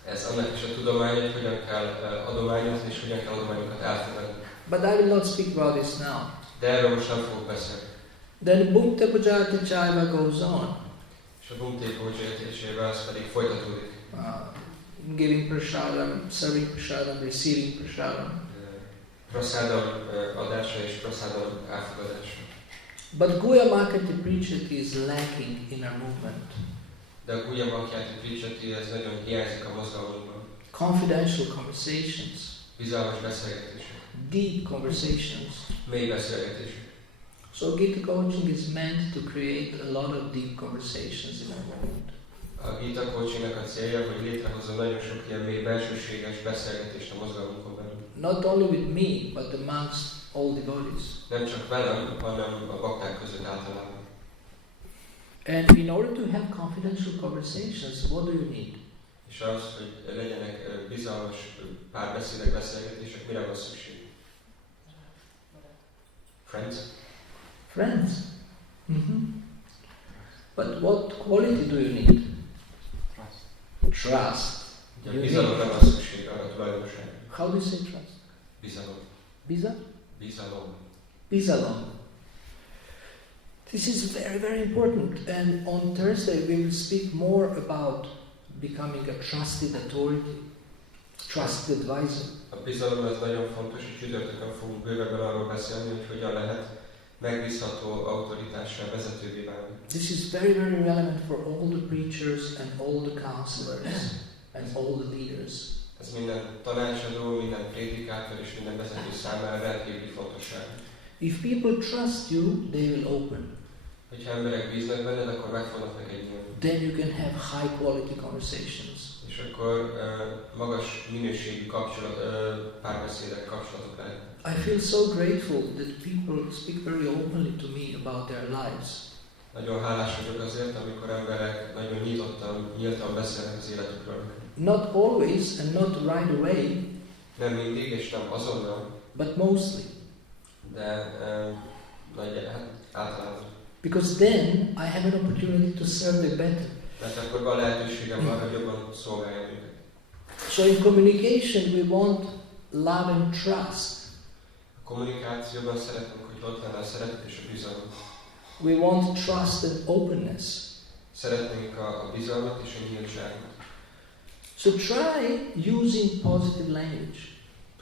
Ez annak is a tudomány, hogy hogyan kell adományozni és hogyan kell adományokat elfogadni. But I will not speak about this now. De erről most nem fogok beszélni. Then Bhukta Pujati Chaiva goes on. És a Bhukti Pujati az pedig folytatódik. Giving prasadam, serving prasadam, receiving prasadam. Prasádam adása és prasádam elfogadása. But Guya Makati Prichati is lacking in our movement. De a Guya Makati Prichati ez nagyon hiányzik a mozgalmunkban. Confidential conversations. Bizalmas beszélgetések. Deep conversations. Mély beszélgetések. So Gita Coaching is meant to create a lot of deep conversations in our movement. A Gita Coachingnak a célja, hogy létrehozzon nagyon sok ilyen mély belsőséges beszélgetést a mozgalmunkon belül. Not only with me, but amongst all devotees. Nem csak velem, hanem a bakták között általában. And in order to have confidential conversations, what do you need? És az, hogy legyenek bizalmas párbeszédek, beszélgetések, mire van szükség? Friends? Friends. Mm-hmm. But what quality do you need? Trust. Ugye bizalomra van szükség, arra tulajdonság. How do you say trust? Bizalom. Bizalom. Bizalom. This is very, very important. And on Thursday we will speak more about becoming a trusted authority, trusted advisor. A bizalom ez nagyon fontos, és csütörtökön fogunk bővebben arról beszélni, hogy hogyan lehet megbízható autoritással vezetővé válni. This is very, very relevant for all the preachers and all the counselors and all the leaders. Ez minden tanácsadó, minden prédikátor és minden vezető számára rendkívüli fontosság. If people trust you, they will open. Hogyha emberek bíznak benned, akkor meg fognak neked nyílni. Then you can have high quality conversations. És akkor magas minőségű párbeszédek, kapcsolatok lehet. I feel so grateful that people speak very openly to me about their lives. Nagyon hálás vagyok azért, amikor emberek nagyon nyíltan beszélnek az életükről. Not always and not right away, Nem mindig és nem azonnal, but mostly. de általában. Because then I have an opportunity to serve them better. Mert akkor van lehetőségem arra, hogy jobban szolgáljam őket. So in communication we want love and trust. A kommunikációban szeretnénk, hogy ott lenne a szeretet és a bizalom. We want trust and openness. Szeretnénk a bizalmat és a nyíltságot. So try using positive language.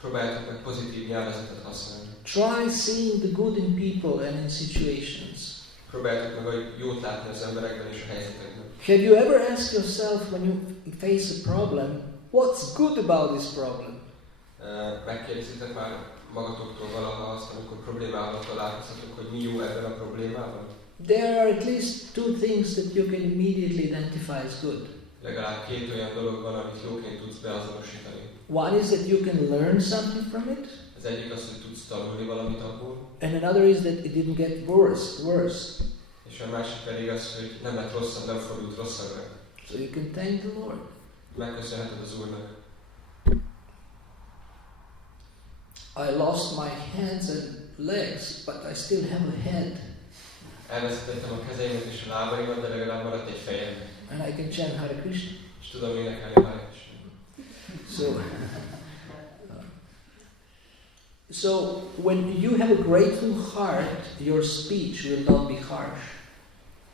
Próbáljátok meg pozitív nyelvezetet használni. Try seeing the good in people and in situations. Próbáljátok meg a jót látni az emberekben és a helyzetekben. Have you ever asked yourself when you face a problem, what's good about this problem? Megkérdezitek már magatoktól valaha azt, amikor problémával találkoztatok, hogy mi jó ebben a problémában? There are at least two things that you can immediately identify as good. Legalább két olyan dolog van, amit jóként tudsz beazonosítani. One is that you can learn something from it. Az egyik az, hogy tudsz tanulni valamit abból. And another is that it didn't get worse. És a másik pedig az, hogy nem lett rosszabb, nem fordult rosszabbra. So you can thank the Lord. Megköszönheted az Úrnak. I lost my hands and legs, but I still have a head. Elvesztettem a kezeimet és a lábaimat, de legalább maradt egy fejem. And I can chant Hare Krishna. És tudom énekelni a Hare Krishna. So when you have a grateful heart, your speech will not be harsh.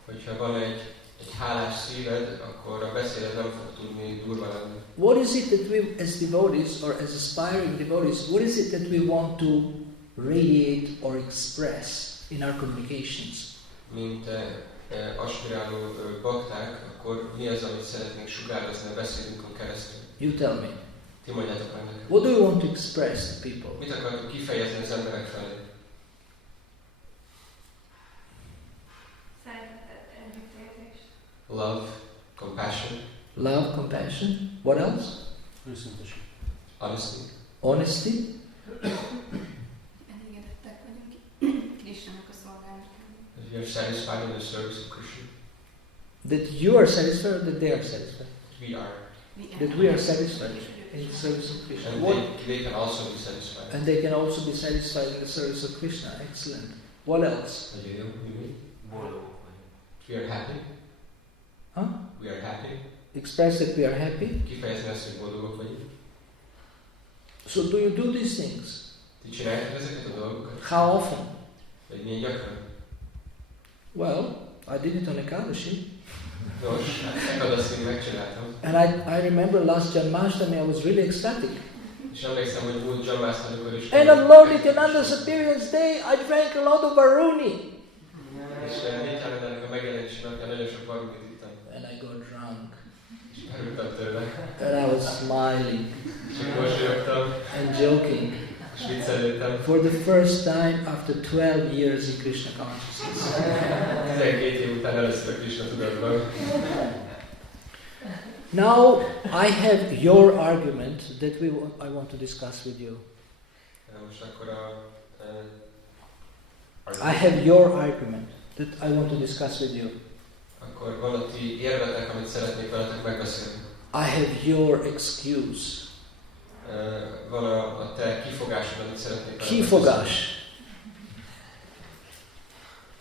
Hogyha van egy hálás szíved, akkor a beszéded nem fog tudni durva lenni. What is it that we, as devotees or as aspiring devotees, what is it that we want to radiate or express in our communications? Mint aspiráló bakták, akkor mi az, amit szeretnénk sugározni a beszédünkön keresztül? You tell me. Ti mondjátok meg nekem. What do you want to express to people? Mit akartok kifejezni az emberek felé? Szeretet, együttérzés. Love, compassion. Love, compassion. What else? Honesty. Honesty. Elégedettek vagyunk Krisnának a szolgálatában. That you are satisfied in the service of Krishna. That you are satisfied or that they are satisfied? We are. That we are satisfied in the service of Krishna. And What? they can also be satisfied. And they can also be satisfied in the service of Krishna. Excellent. What else? We are happy. Huh? We are happy. Express that we are happy. Kifejezni azt, hogy boldogok vagyunk. So do you do these things? Ti csináljátok ezeket a dolgokat? How often? Vagy milyen gyakran? Well, I did it on Ekadashi. Nos, Ekadaszini megcsináltam. And I remember last Janmashtami I was really ecstatic. És emlékszem, hogy múlt Janmashtami-kor is. And on Lord Nityananda's appearance day, I drank a lot of Varuni. És Nityanandának a megjelenési napján nagyon sok varunit ittam. And I got drunk. És örültem tőle. And I was smiling És mosolyogtam. and joking. És viccelődtem. For the first time after 12 years in Krishna consciousness. 12 év után először Krishna tudatban. Now I have your argument that I want to discuss with you. Most akkor I have your argument that I want to discuss with you. Akkor van a ti érvetek, amit szeretnék veletek megbeszélni. I have your excuse. Van a te kifogásod, amit szeretnék veletek Kifogás.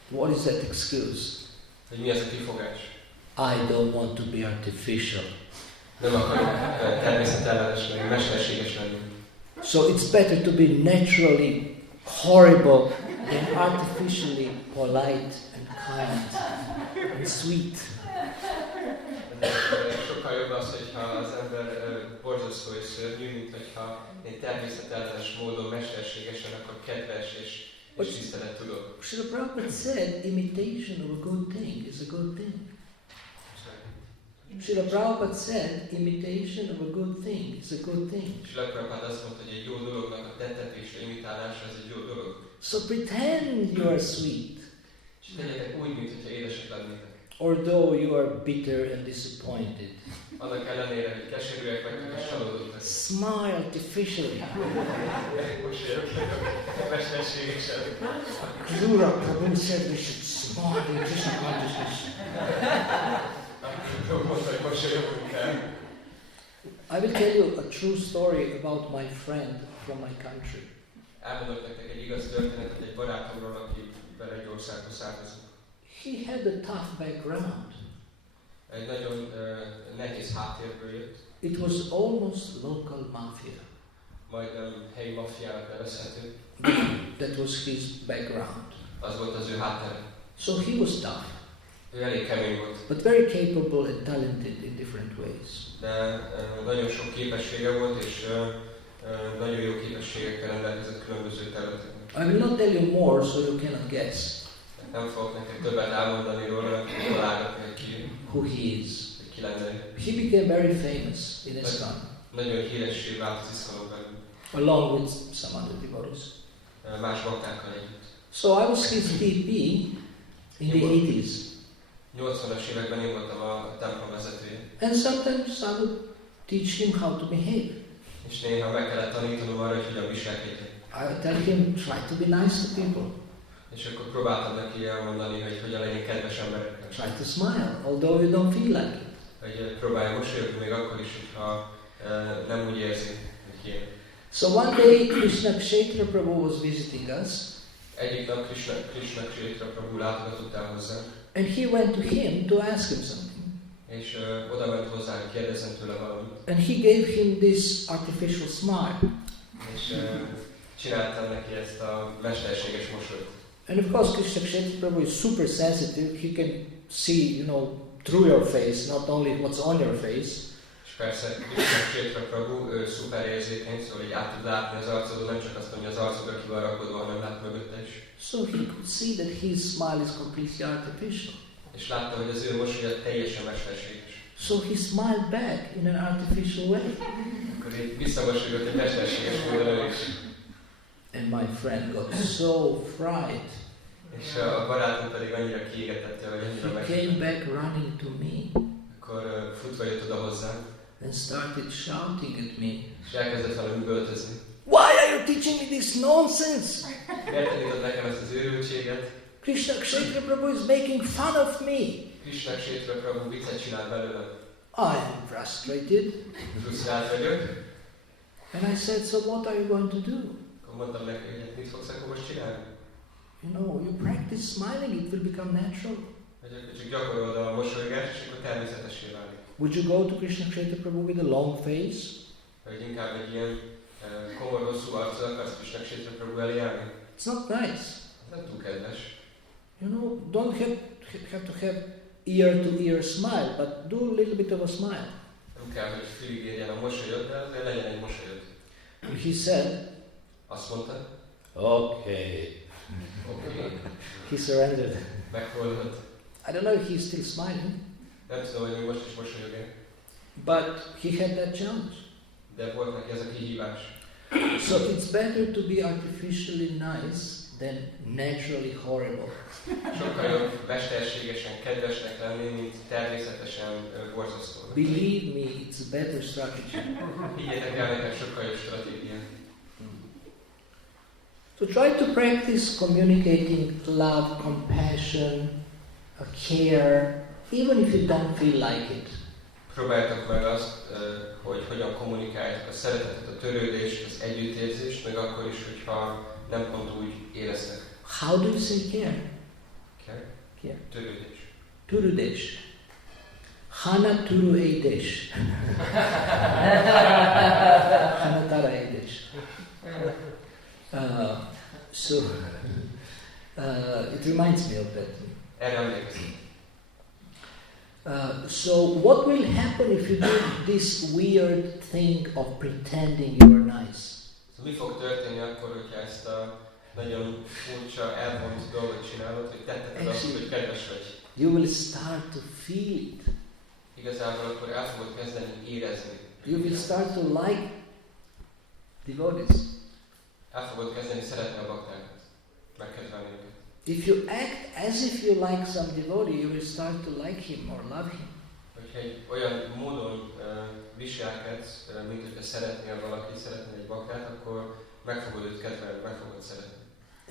What is that excuse? Hogy mi az a kifogás? I don't want to be artificial. Nem akarok természetellenes lenni, mesterséges lenni. So it's better to be naturally horrible than artificially polite and kind and sweet. sokkal jobb az, hogyha az ember borzasztó és szörnyű, mint hogyha egy természetellenes módon mesterségesen akkor kedves és tisztelettudó. Srila Prabhupada said, imitation of a good thing is a good thing. Srila Prabhupada said, imitation of a good thing is a good thing. Srila Prabhupada azt mondta, hogy egy jó dolognak a tettetése, imitálása, ez egy jó dolog. So pretend you are sweet. És tegyetek úgy, mintha édesek lennétek. Although you are bitter and disappointed. Annak ellenére, hogy keserűek vagytok és csalódottak. Smile artificially. Mesterségesen. Gita Prabhu said we should smile in Krishna consciousness. I will tell you a true story about my friend from my country. Elmondok nektek egy igaz történetet egy barátomról, akivel egy országba származunk. He had a tough background. Egy nagyon nehéz háttérből jött. It was almost local mafia. Majdnem helyi maffiának nevezhető. That was his background. Az volt az ő háttere. So he was tough. Ő elég kemény volt. But very capable and talented in different ways. De nagyon sok képessége volt, és nagyon jó képességekkel rendelkezett különböző területeken. I will not tell you more, so you cannot guess. Nem fogok neked többet elmondani róla, hogy találgatni, hogy ki. Who he is. Hogy ki lenne. He became very famous in ISKCON. Nagyon híressé vált az ISKCON-on belül. Along with some other devotees. Más baktákkal együtt. So I was his TP in the 80s. 80-as években én voltam a templom vezetője. And sometimes I would teach him how to behave. És néha meg kellett tanítanom arra, hogy hogyan viselkedjen. I would tell him, try to be nice to people. És akkor próbáltam neki elmondani, hogy hogyan legyen kedves emberekkel. Try to smile, although you don't feel like it. Hogy próbálja mosolyogni még akkor is, hogyha nem úgy érzi, hogy kéne. So one day Krishna Kshetra Prabhu was visiting us. Egyik nap Krishna Kshetra Prabhu látogatott el hozzánk. And he went to him to ask him something. És oda ment hozzá, hogy kérdezzen tőle valamit. And he gave him this artificial smile. És csináltam neki ezt a mesterséges mosolyt. And of course Krishna Kshetra Prabhu is super sensitive. He can see, through your face, not only what's on your face. És persze Krishna Kshetra Prabhu szuper érzékeny, szóval így át tud látni az arcodon, nem csak azt, hogy az arcodra ki van rakodva, hanem lát mögötte is. So he could see that his smile is completely artificial. És látta, hogy az ő mosolya teljesen mesterséges. So he smiled back in an artificial way. Akkor így visszamosolygott egy mesterséges módon is. And my friend got so frightened. És a barátom pedig annyira kiégetette, hogy annyira He megfogta. came back running to me. Akkor futva jött oda hozzám. And started shouting at me. És elkezdett valami üvöltözni. Why are you teaching me this nonsense? Miért tanítod nekem ezt az őrültséget? Krishna Kshetra Prabhu is making fun of me. Krishna Kshetra Prabhu viccet csinál belőlem. I am frustrated. Frusztrált vagyok. And I said, so what are you going to do? Akkor mondtam neki, hogy mit fogsz akkor most csinálni? You practice smiling, it will become natural. Hogy akkor csak gyakorolod a mosolygást, és akkor természetessé válik. Would you go to Krishna Kshetra Prabhu with a long face? Hogy inkább egy ilyen komoly, hosszú arccal akarsz Krishna Kshetra Prabhu elé állni? It's not nice. Nem túl kedves. Don't have to have ear-to-ear smile, but do a little bit of a smile. Nem kell, hogy fülig érjen a mosolyod, de azért legyen egy mosolyod. And he said, Azt mondta, okay. oké, He surrendered. megfordult. I don't know if he's still smiling, Nem tudom, hogy még most is mosolyog-e, but he had that challenge. de volt neki ez a kihívás. So it's better to be artificially nice than naturally horrible. Sokkal jobb mesterségesen kedvesnek lenni, mint természetesen borzasztó. Believe me, it's a better strategy. Higgyétek el, nekem sokkal jobb stratégia. So try to practice communicating love, compassion, care, even if you don't feel like it. Próbáltak meg azt, hogy hogyan kommunikáljátok a szeretetet, a törődést, az együttérzést, meg akkor is, hogyha nem pont úgy éreztek. How do you say care? Care. Törődés. Turudesh. Hana turu eidesh. Hana tara eidesh. So it reminds me of that. Erre emlékeztem. So what will happen if you do this weird thing of pretending you are nice? Mi fog történni akkor, hogyha ezt a nagyon furcsa, elvont dolgot csinálod, hogy tetted azt, hogy kedves vagy? You will start to feel it. Igazából akkor el fogod kezdeni érezni. You will start to like devotees. El fogod kezdeni szeretni a baktákat, megkedvelni őket. If you act as if you like some devotee, you will start to like him or love him. Hogyha egy olyan módon viselkedsz, mint hogyha szeretnél valakit, szeretnél egy baktát, akkor meg fogod őt kedvelni, meg fogod szeretni.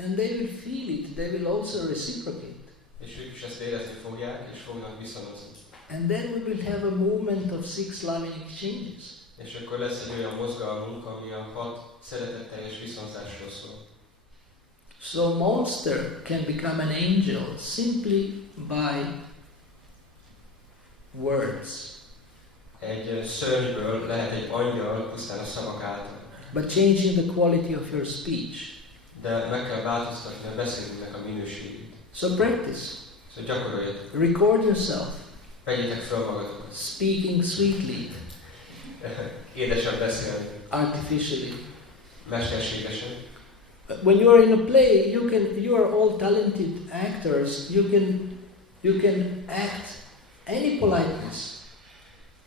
And they will feel it, they will also reciprocate. És ők is ezt érezni fogják, és fognak viszonozni. And then we will have a movement of 6 loving exchanges. És akkor lesz egy olyan mozgalmunk, ami a 6 szeretetteljes viszonzásról szól. So a monster can become an angel simply by words. Egy szörnyből lehet egy angyal pusztán a szavak által. But changing the quality of your speech. De meg kell változtatni a beszédünknek a minőségét. So practice. Szóval gyakoroljatok. Record yourself. Vegyétek fel magatokat. Speaking sweetly. Édesen beszélni. Artificially. Mesterségesen. When you are in a play, you are all talented actors. You can act any politeness.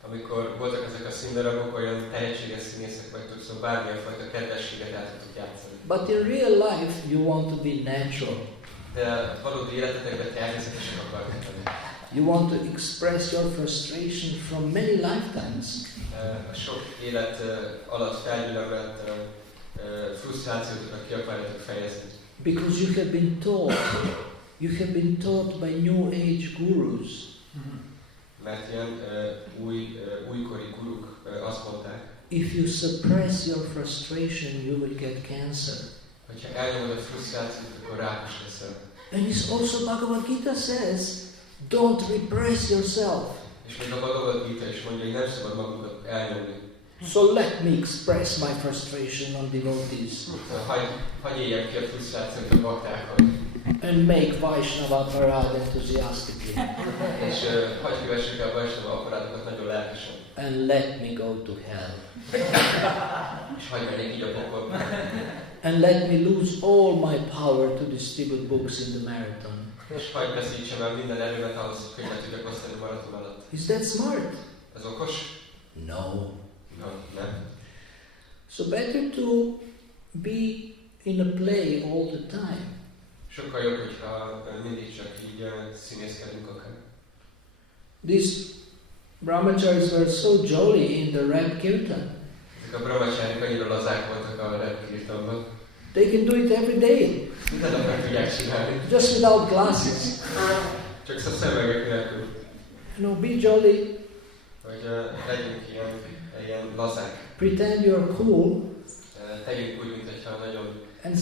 Amikor voltak ezek a színdarabok, olyan tehetséges színészek vagytok, szóval bármilyen fajta kedvességet el tudtok játszani. But in real life, you want to be natural. De a valódi életetekben természetesen akartok lenni. You want to express your frustration from many lifetimes. A sok élet alatt felgyülemlett frusztrációt ki akarjátok fejezni. Because you have been taught by New Age gurus. Mert ilyen újkori guruk azt mondták, if you suppress your frustration, you will get cancer. hogyha elnyomod a frusztrációt, akkor rákos leszel. And it's also Bhagavad Gita says, don't repress yourself. És még a Bhagavad Gita is mondja, hogy nem szabad magunkat elnyomni. So let me express my frustration on devotees. Hagyj éljem ki a frusztrációt a baktákon. And make Vaishnava parade enthusiastically. És hagyj kövessük el a Vaishnava apparátokat nagyon lelkesen. And let me go to hell. És hagyj menjek így a pokolba. And let me lose all my power to distribute books in the marathon. És hagyj veszítsem el minden erőmet ahhoz, hogy könyvet tudjak osztani maraton alatt. Is that smart? Ez okos? No. No, nem. So better to be in a play all the time. Sokkal jobb, hogyha mindig csak így színészkedünk akár. These brahmacharis were so jolly in the Rab Kirtan. Ezek a brahmacharik annyira lazák voltak a Rab Kirtanban. They can do it every day. Minden nap meg tudják csinálni. Just without glasses. Csak szemüvegek nélkül. Be jolly. Hogy legyünk ilyen lazák. Pretend you're cool. Tegyünk úgy, mintha nagyon and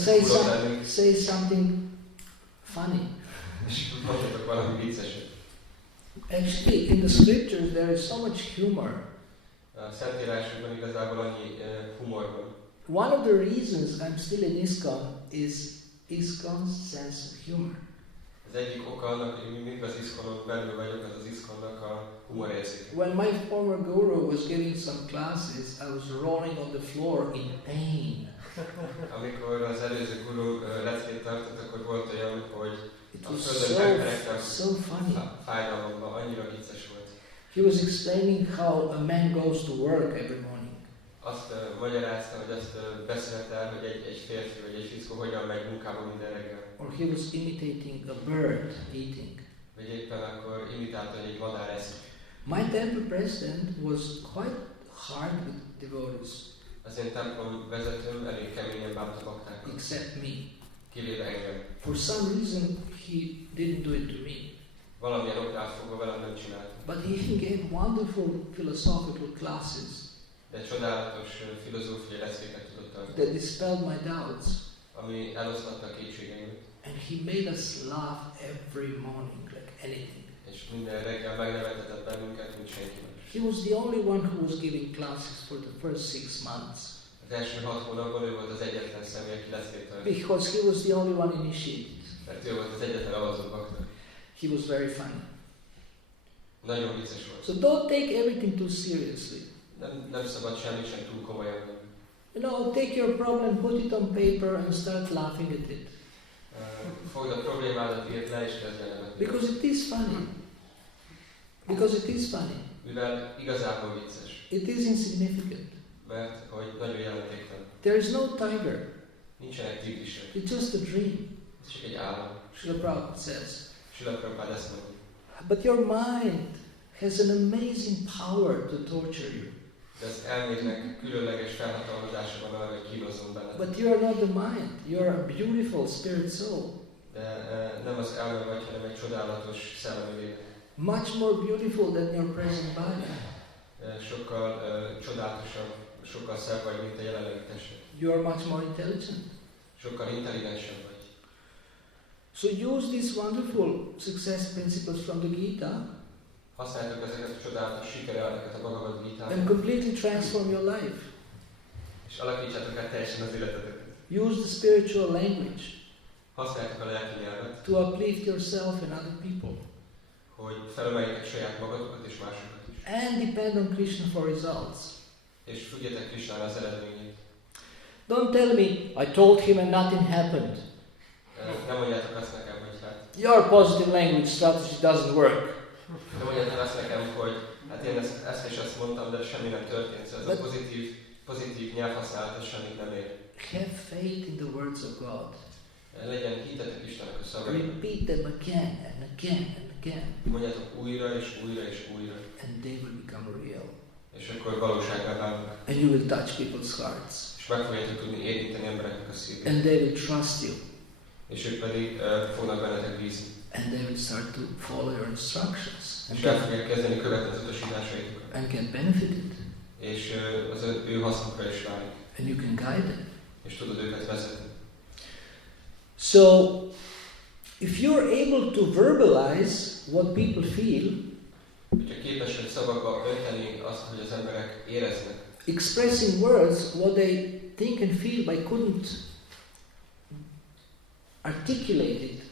say something funny. És mondjatok valami vicceset. Actually, in the scriptures there is so much humor. A Szentírásokban igazából annyi humor van. One of the reasons I'm still in ISKCON is ISKCON's sense of humor. Az egyik oka annak, hogy mindig az ISKCON-on belül vagyok, az ISKCON-nak a humorérzéke. When my former guru was giving some classes, I was rolling on the floor in pain. Amikor az előző guru leckét tartott, akkor volt olyan, hogy it a was földön megkerektem so funny. Fájdalomban, annyira vicces volt. He was explaining how a man goes to work every morning. Azt magyarázta, hogy azt beszélte el, hogy egy férfi vagy egy fickó hogyan megy munkába minden reggel. Or he was imitating a bird eating. Vagy éppen akkor imitálta, hogy egy madár eszik. My temple president was quite hard with devotees. Az én templom vezetőm elég keményen bánta baktákat. Except me. Kivéve engem. For some reason he didn't do it to me. Valamilyen oknál fogva velem nem csinált. But he gave wonderful philosophical classes. De csodálatos filozófiai leszkéket tudott tartani. That dispelled my doubts. Ami eloszlatta a kétségeimet. And he made us laugh every morning like anything. És minden reggel megnevetetett bennünket, mint senki más. He was the only one who was giving classes for the first 6 months. Az első 6 hónapban ő volt az egyetlen személy, aki leszkét tartott. Because he was the only one initiated. Mert ő volt az egyetlen avatott bakta. He was very funny. Nagyon vicces volt. So don't take everything too seriously. Nem szabad semmit sem túl komolyan venni. You know, take your problem, put it on paper and start laughing at it. Fogd a problémádat, írd le és kezd nevetni. Because it is funny. Because it is funny. Mivel igazából vicces. It is insignificant. Mert hogy nagyon jelentéktelen. There is no tiger. Nincsenek tigrisek. It's just a dream. Ez csak egy álom. Srila Prabhupada says. Srila Prabhupada ezt mondja. But your mind has an amazing power to torture you. De az elmédnek különleges felhatalmazása van arra, hogy kínozzon benned. But you are not the mind. You are a beautiful spirit soul. De nem az elme vagy, hanem egy csodálatos szellemi lélek. Much more beautiful than your present body. Sokkal csodálatosabb, sokkal szebb vagy, mint a jelenlegi tested. You are much more intelligent. Sokkal intelligensebb vagy. So use these wonderful success principles from the Gita Használjátok ezeket a csodálatos sikerelveket a Bhagavad Gitában, and completely transform your life. és alakítsátok át teljesen az életeteket. Use the spiritual language Használjátok a lelki nyelvet, to uplift yourself and other people. hogy felemeljétek saját magatokat és másokat is. And depend on Krishna for results. És függjetek Krisnára az eredményét. Don't tell me, I told him and nothing happened. Nem mondjátok azt nekem, hogy hát... Your positive language strategy doesn't work. Nem mondjátok azt nekem, hogy hát én ezt és azt mondtam, de semmi nem történt. Szóval ez a pozitív nyelvhasználat, ez semmit nem ér. Have faith in the words of God. Legyen hitetek Istennek a szavaiba. Repeat them again and again and again. Mondjátok újra és újra és újra. And they will become real. És akkor valósággá válnak. And you will touch people's hearts. És meg fogjátok tudni érinteni embereknek a szívét. And they will trust you. És ők pedig fognak bennetek bízni. And they will start to follow your instructions. És el fogják kezdeni követni az utasításaitokat. And get benefited. És az ő hasznukra is válik. And you can guide them. És tudod őket vezetni. So, if you're able to verbalize what people feel, Hogyha képes vagy szavakba önteni azt, hogy az emberek éreznek, expressing words what they think and feel but couldn't articulate it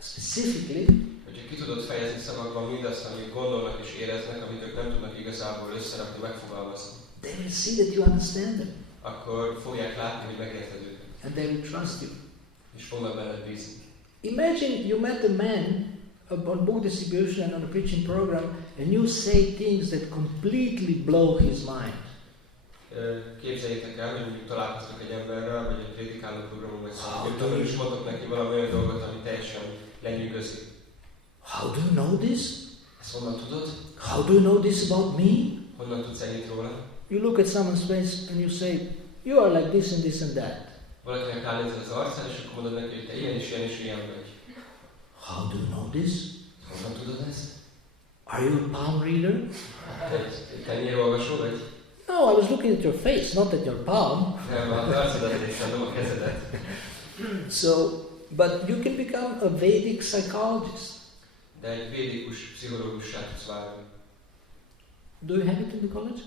specifically, hogyha ki tudod fejezni szavakban mindazt, amit gondolnak és éreznek, amit ők nem tudnak igazából összerakni, megfogalmazni, they will see that you understand them. akkor fogják látni, hogy megérted őket. And they will trust you. És fognak benned bízni. Imagine you met a man on book distribution and on a preaching program and you say things that completely blow his mind. Képzeljétek el, hogy mondjuk találkoztok egy emberrel, vagy egy prédikáló programon, vagy szóval, és mondok neki valami olyan dolgot, ami teljesen lenyűgözi. How do you know this? Ezt honnan tudod? How do you know this about me? Honnan tudsz ennyit róla? You look at someone's face and you say, you are like this and this and that. Valakinek ránézel az arcán, és akkor mondod neki, hogy te ilyen és ilyen vagy. How do you know this? Honnan tudod ezt? Are you a palm reader? Egy tenyérolvasó vagy? No, I was looking at your face, not at your palm. Nem, az arcodat néztem, nem a kezedet. So, but you can become a Vedic psychologist. De egy védikus pszichológussá tudsz válni. Do you have it in the college?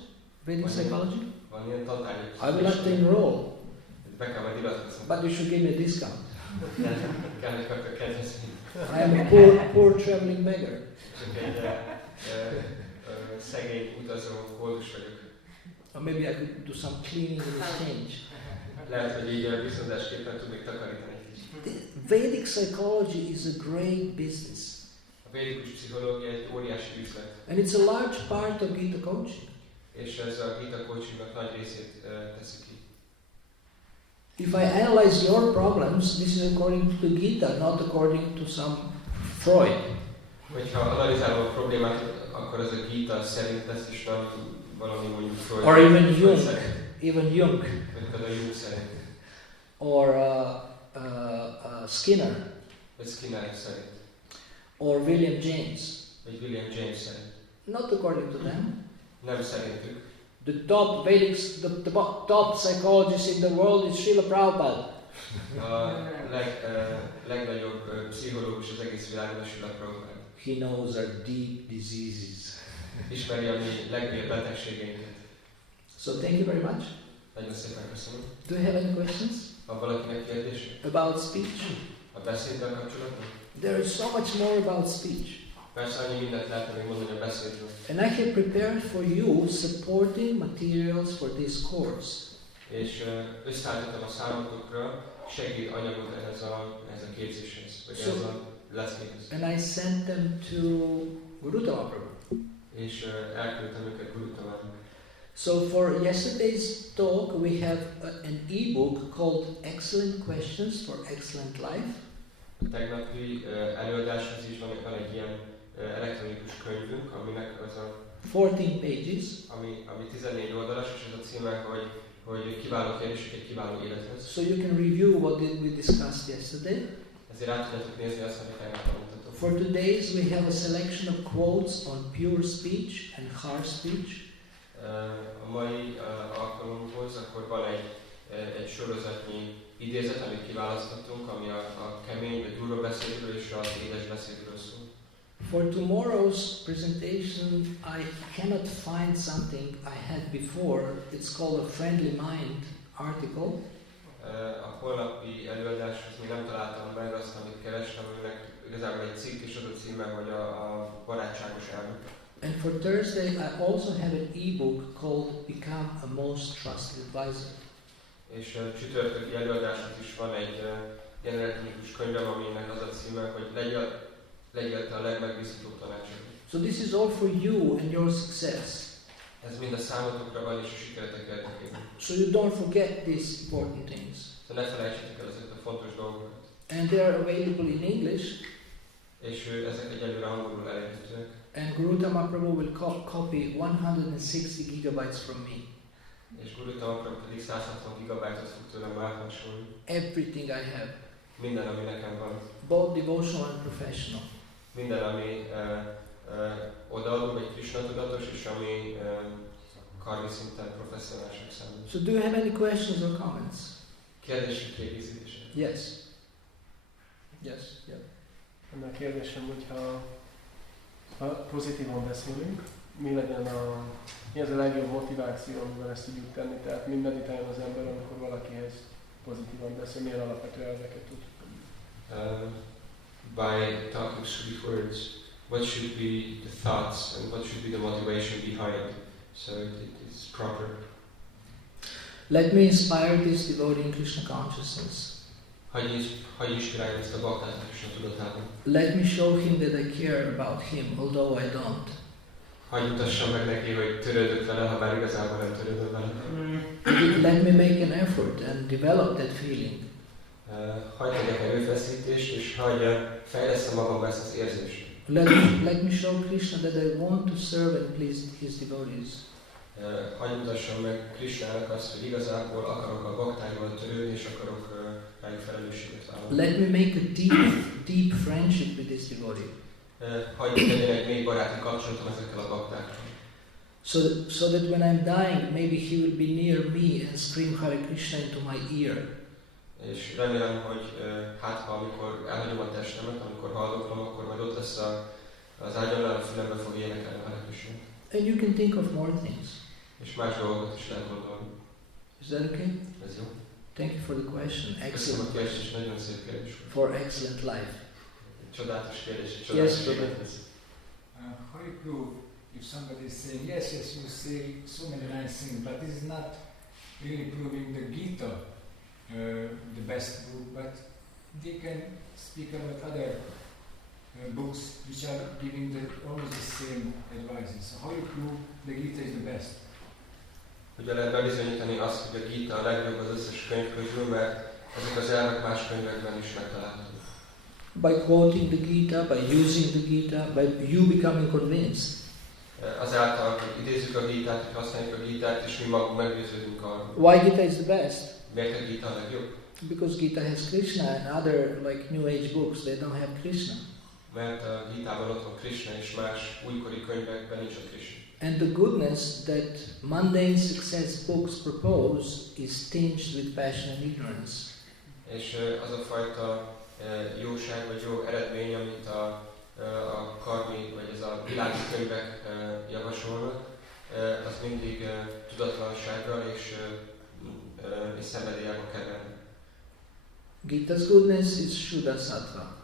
Vedic psychology? Van ilyen tantárgyuk. I will have to enroll. Be kell majd iratkozni. But you should give me a discount. Kell nektek a kedvezményt. I am a poor traveling beggar. Csak egy szegény utazó koldus vagyok. Or maybe I could do some cleaning in exchange. Lehet, hogy így viszonzásképpen tudnék takarítani. Vedic psychology is a great business. A védikus pszichológia egy óriási üzlet. And it's a large part of Gita Coaching. És ez a Gita Coachingnak nagy részét teszi ki. If I analyze your problems, this is according to the Gita, not according to some Freud. Hogyha analizálom a problémát, akkor az a Gita szerint lesz, és nem valami mondjuk Freud. Or even Jung. Even Jung. Vagy például Jung szerint. Or Skinner. Vagy Skinner szerint. Or William James. Vagy William James szerint. Not according to them. Nem szerintük. The top Vedic, the top psychologist in the world is Srila Prabhupada. A legnagyobb pszichológus az egész világon a Srila Prabhupada. He knows our deep diseases. Ismeri a mi legmélyebb betegségeinket. So thank you very much. Nagyon szépen köszönöm. Do you have any questions? Van valakinek kérdése? About speech? A beszéddel kapcsolatban? There is so much more about speech. Persze annyi mindent lehetne még mondani a beszédről. And I have prepared for you supporting materials for this course. És összeállítottam a számotokra segít anyagot ehhez a képzéshez, vagy ehhez a leszkéhez. And I sent them to Gita Coaching. És elküldtem őket Gurutamának. So for yesterday's talk, we have an e-book called Excellent Questions for Excellent Life. A tegnapi előadáshoz is van egy ilyen elektronikus könyvünk, aminek az a 14 pages. ami 14 oldalas, és ez a címe, hogy kiváló kérdések egy kiváló élethez. So you can review what did we discussed yesterday. Ezért át tudjátok nézni azt, amit tegnap mondtatok. For today's, we have a selection of quotes on pure speech and harsh speech. A mai alkalomhoz akkor van egy sorozatnyi idézet, amit kiválasztottunk, ami a kemény vagy durva beszédről és az édes beszédről szól. For tomorrow's presentation, I cannot find something I had before. It's called a Friendly Mind article. A holnapi előadáshoz még nem találtam meg azt, amit kerestem, aminek igazából egy cikk és az a címe, hogy a barátságos elme. And for Thursday, I also have an e-book called Become a Most Trusted Advisor. És a csütörtöki előadáshoz is van egy ilyen elektronikus könyvem, aminek az a címe, hogy legyél te a legmegbízhatóbb tanácsadó. So this is all for you and your success. Ez mind a számotokra van és a sikeretek érdekében. So you don't forget these important things. Szóval ne felejtsétek el ezeket a fontos dolgokat. And they are available in English. És ezek egyelőre angolul elérhetőek. And Guru Prabhu will copy 160 gigabytes from me. És Guru Prabhu pedig 160 gigabyte-ot fog tőlem másolni. Everything I have. Minden, ami nekem van. Both devotional and professional. Minden, ami odaadó, vagy Krishna tudatos, és ami karmi szinten professzionálisak számít. So do you have any questions or comments? Kérdések, kiegészítések? Yes. Yes. Yeah. Ennek a kérdésem, hogyha ha pozitívan beszélünk, mi az a legjobb motiváció, amivel ezt tudjuk tenni? Tehát mi meditáljon az ember, amikor valakihez pozitívan beszél, milyen alapvető elveket tud? By talking sweet words, what should be the thoughts and what should be the motivation behind, so it's proper. Let me inspire this devotee in Krishna consciousness. Hagyj inspirálni ezt a baktát Krishna tudatában. Let me show him that I care about him, although I don't. Hagyj mutassam meg neki, hogy törődök vele, ha bár igazából nem törődök vele. Let me make an effort and develop that feeling. Hagyj tegyek erőfeszítést, és hagyj fejlesztem magamban ezt az érzést. Let me show Krishna that I want to serve and please his devotees. Hagyj mutassam meg Krishnának azt, hogy igazából akarok a baktáival törődni, és akarok rájuk felelősséget vállalni. Let me make a deep friendship with this devotee. Hagyj legyen egy mély baráti kapcsolatom ezekkel a baktákkal. So that when I'm dying, maybe he will be near me and scream Hare Krishna into my ear. És remélem, hogy hát ha amikor elhagyom a testemet, amikor haldoklom, akkor majd ott lesz az ágyamnál, a fülembe fog énekelni Hare Krishna. And you can think of more things. És más dolgokat is lehet gondolni. Is that okay? Ez jó. Thank you for the question. Köszönöm Excellent a kérdés, nagyon szép kérdés. For excellent life. Csodálatos kérdés, Yes, csodálatos brother. kérdés. How you prove if somebody is saying, yes, you say so many nice things, but this is not really proving the Gita, the best book, but they can speak about other books which are giving almost the same advices. So how you prove the Gita is the best? Hogyan lehet bebizonyítani azt, hogy a Gita a legjobb az összes könyv közül, mert ezek az elvek más könyvekben is megtalálhatók. By quoting the Gita, by using the Gita, by you becoming convinced. Azáltal, hogy idézzük a Gitát, hogy használjuk a Gitát, és mi magunk meggyőződünk arról. Why Gita is the best? Miért a Gita a legjobb? Because Gita has Krishna and other like New Age books, they don't have Krishna. Mert a Gitában ott van Krishna, és más újkori könyvekben nincs a Krishna. And the goodness that mundane success books propose is tinged with passion and ignorance. És az a fajta jóság vagy jó eredmény, amit a karmi vagy ez a világi könyvek javasolnak, az mindig tudatlansággal és szenvedélyába keverni. Gita's goodness is Shuddha Sattva.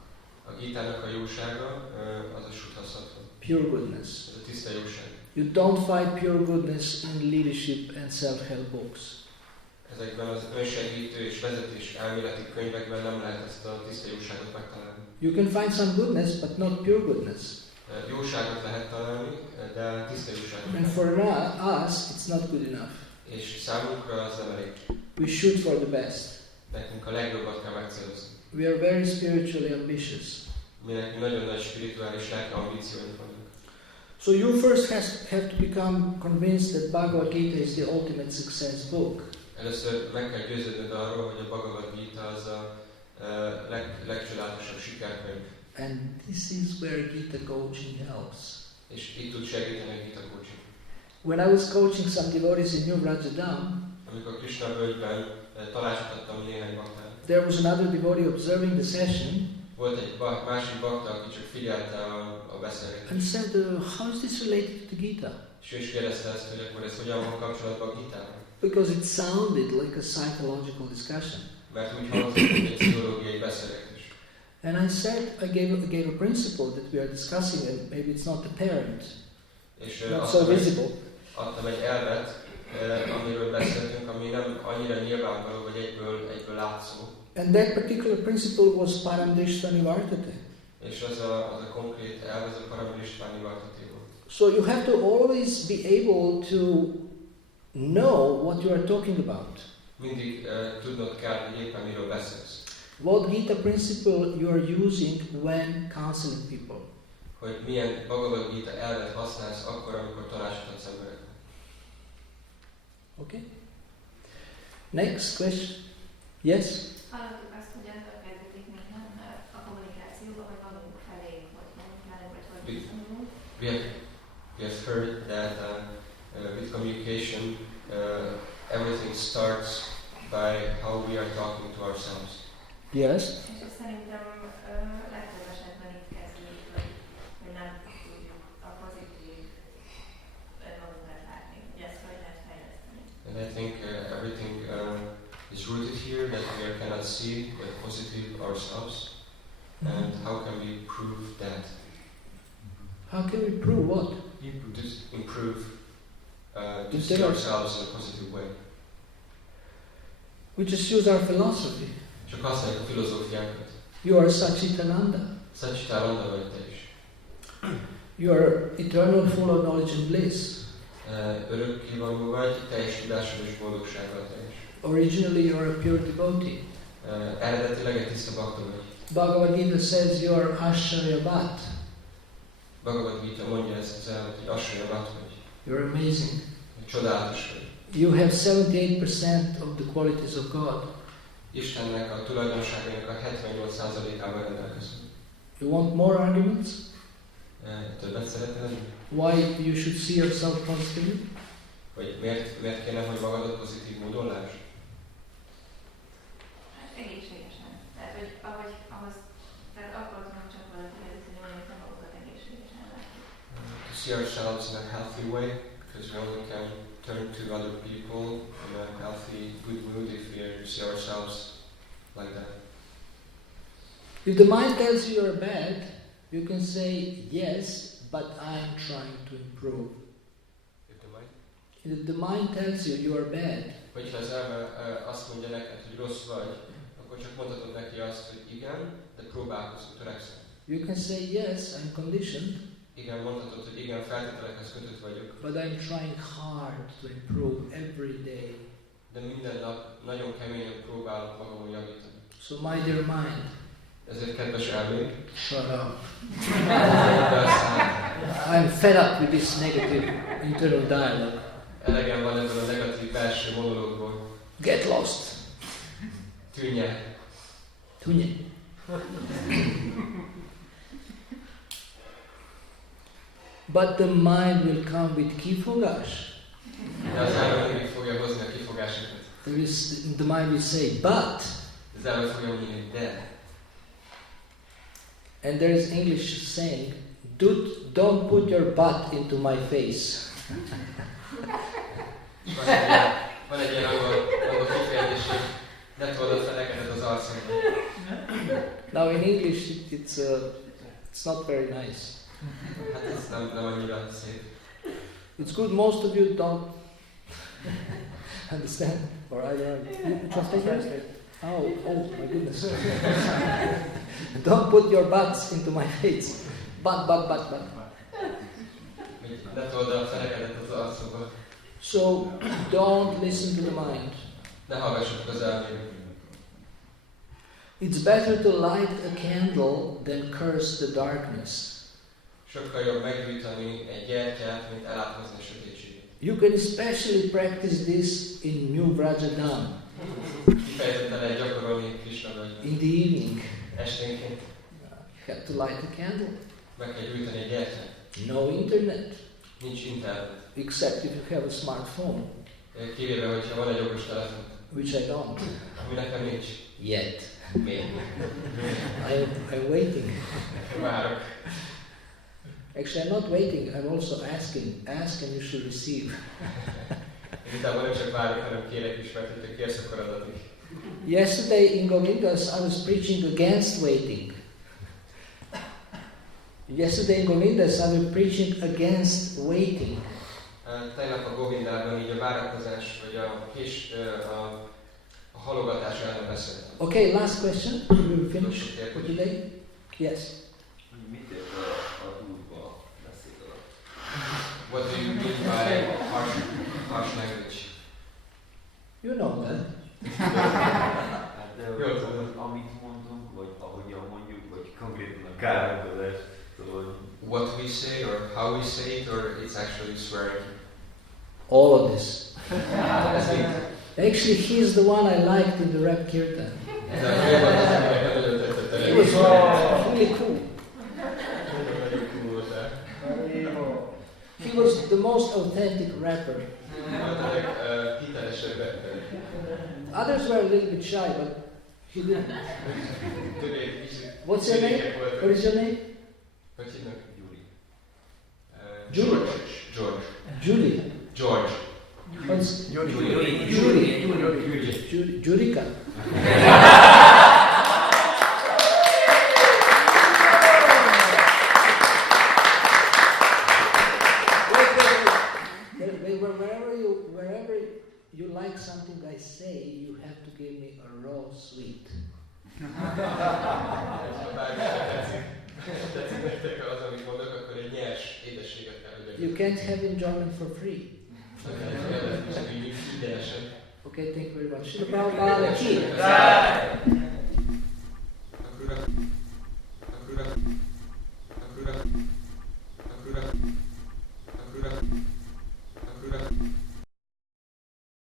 A A Gitának a jósága az a suthaszatva. Pure goodness. Ez a tiszta jóság. You don't find pure goodness in leadership and self-help books. Ezekben az önsegítő és vezetés elméleti könyvekben nem lehet ezt a tiszta jóságot megtalálni. You can find some goodness, but not pure goodness. Jóságot lehet találni, de tiszta jóságot. And for us, it's not good enough. És számunkra az nem elég. We shoot for the best. Nekünk a legjobbat kell megcélozni. We are very spiritually ambitious. Mi nekünk nagyon nagy spirituális lelki ambícióink vannak. So you first have to become convinced that Bhagavad Gita is the ultimate success book. Először meg kell győződnöd arról, hogy a Bhagavad Gita az a legcsodálatosabb sikerkönyv. And this is where Gita Coaching helps. És itt tud segíteni a Gita Coaching. When I was coaching some devotees in New Rajadam, amikor Krishna völgyben tanácsot adtam néhány baktának, there was another devotee observing the session volt egy másik bakta, aki csak figyelte a beszélgetést. and said, how is this related to Gita? És ő is kérdezte ezt, hogy akkor ez hogyan van kapcsolatban a Gitával? Because it sounded like a psychological discussion. Mert úgy hangzott, hogy egy pszichológiai beszélgetés. And I said, I gave a principle that we are discussing, and maybe it's not apparent, És not so visible. adtam egy elvet, amiről beszéltünk, ami nem annyira nyilvánvaló, vagy egyből látszó. And that particular principle was Paramdrishtani Vartate. És az a konkrét elv, ez a Paramdrishtani Vartate volt. So you have to always be able to know what you are talking about. Mindig tudnod kell, hogy éppen miről beszélsz. What Gita principle you are using when counseling people. Hogy milyen Bhagavad Gita elvet használsz akkor, amikor tanácsot adsz embereknek. Okay? Next question. Yes? Hallottuk azt, hogy attól kezdődik minden a kommunikációba, vagy magunk felé, vagy magunk felé, vagy viszonyulunk. We have heard that with communication, everything starts by how we are talking to ourselves. Yes? És ez szerintem legtöbb esetben itt kezdődik, hogy nem tudjuk a pozitív önmagunkat látni, hogy ezt hogy lehet fejleszteni. And I think everything is rooted here, that we cannot see the positive ourselves. And how can we prove that? How can we prove what? Improve to To see tell ourselves in a positive way. We just use our philosophy. Csak használjuk a filozófiánkat. You are Satchitananda. Satchitananda vagy te is. You are eternal, full of knowledge and bliss. Örökkévaló vagy, teljes tudással és boldogsággal te is. Originally you are a pure devotee. Eredetileg egy tiszta bakta vagy. Bhagavad Gita says you are Asharyavat. Bhagavad Gita mondja ezt az elvet, hogy Asharyavat vagy. You're amazing. Csodálatos vagy. You have 78% of the qualities of God. Istennek a tulajdonságainak a 78%-ával rendelkezünk. You want more arguments? Többet szeretnél? Why you should see yourself positively? Vagy miért kéne, hogy magadat pozitív módon lásd? Hát egészségesen. Tehát, hogy tehát akkor tudom csak valakihez viszonyulni, hogy magukat egészségesen látjuk. To see ourselves in a healthy way, because we only can turn to other people in a healthy, good mood if we see ourselves like that. If the mind tells you you're bad, you can say yes, but I'm trying to improve. If the mind tells you you are bad, Hogyha az elme azt mondja neked, hogy rossz vagy, akkor csak mondhatod neki azt, hogy igen, de próbálkozom, törekszem. you can say yes, I'm conditioned, Igen, mondhatod, hogy igen, feltételekhez kötött vagyok, but I'm trying hard to improve every day. de minden nap nagyon keményen próbálok magamon javítani. So my dear mind, Ezért kedves elménk, shut up. Edd I'm fed up with this negative internal dialogue. elegem van ebből a negatív belső monológból. Get lost. Tűnj el. Tunye. But the mind will come with kifogás. De az elme mindig fogja hozni a kifogásokat. The mind will say, but, Az elme fogja mondani, hogy de. and there is English saying, don't put your butt into my face. Van egy ilyen angol kifejezés, hogy ne told a fenekedet az arcomba. Now in English it's not very nice. Hát ez nem annyira szép. It's good most of you don't understand, or I don't know. You translate it? Oh my goodness. Don't put your butts into my face. But. Ne told a felekedet az arcokba. So don't listen to the mind. Ne hallgassuk az elmének. It's better to light a candle than curse the darkness. Sokkal jobb meggyújtani egy gyertyát, mint elátkozni a sötétséget. You can especially practice this in New Vrajadam. Kifejezetten lehet gyakorolni Krishnavölgyben. In the evening. Esténként You have to light a candle. meg kell gyújtani egy gyertyát. No internet. Nincs internet. Except if you have a smartphone. Kivéve, hogyha van egy okos telefon. Which I don't. Ami nekem nincs. Yet. Még. I'm waiting. Várok. Actually, I'm not waiting. I'm also asking. Ask and you should receive. Igazából nem csak várok, hanem kérek is, mert hogyha kérsz, akkor adatik. Yesterday in Govindas, I was preaching against waiting. Yesterday in Govindas, I was preaching against waiting. Tegnap a Govindában így a várakozás, vagy a halogatás ellen beszéltem. Okay, last question. We will finish for today. Yes. Mit ért a túlba beszéd alatt? What do you mean by harsh language? You know that. Hát de amit mondunk, vagy ahogyan mondjuk, vagy konkrétan a káromkodás, szóval... What we say, or how we say it, or it's actually swearing? All of this. Actually, he's the one I liked in the rap kirtan. He was really cool. He was the most authentic rapper. Others were a little bit shy, but he didn't. What's your name? What is your name? Julie. George. Julie. George. What's Julie. Jurika. Wherever you like something I say, you have to give me a raw sweet. You can't have enjoyment for free. Okay, thank you very much.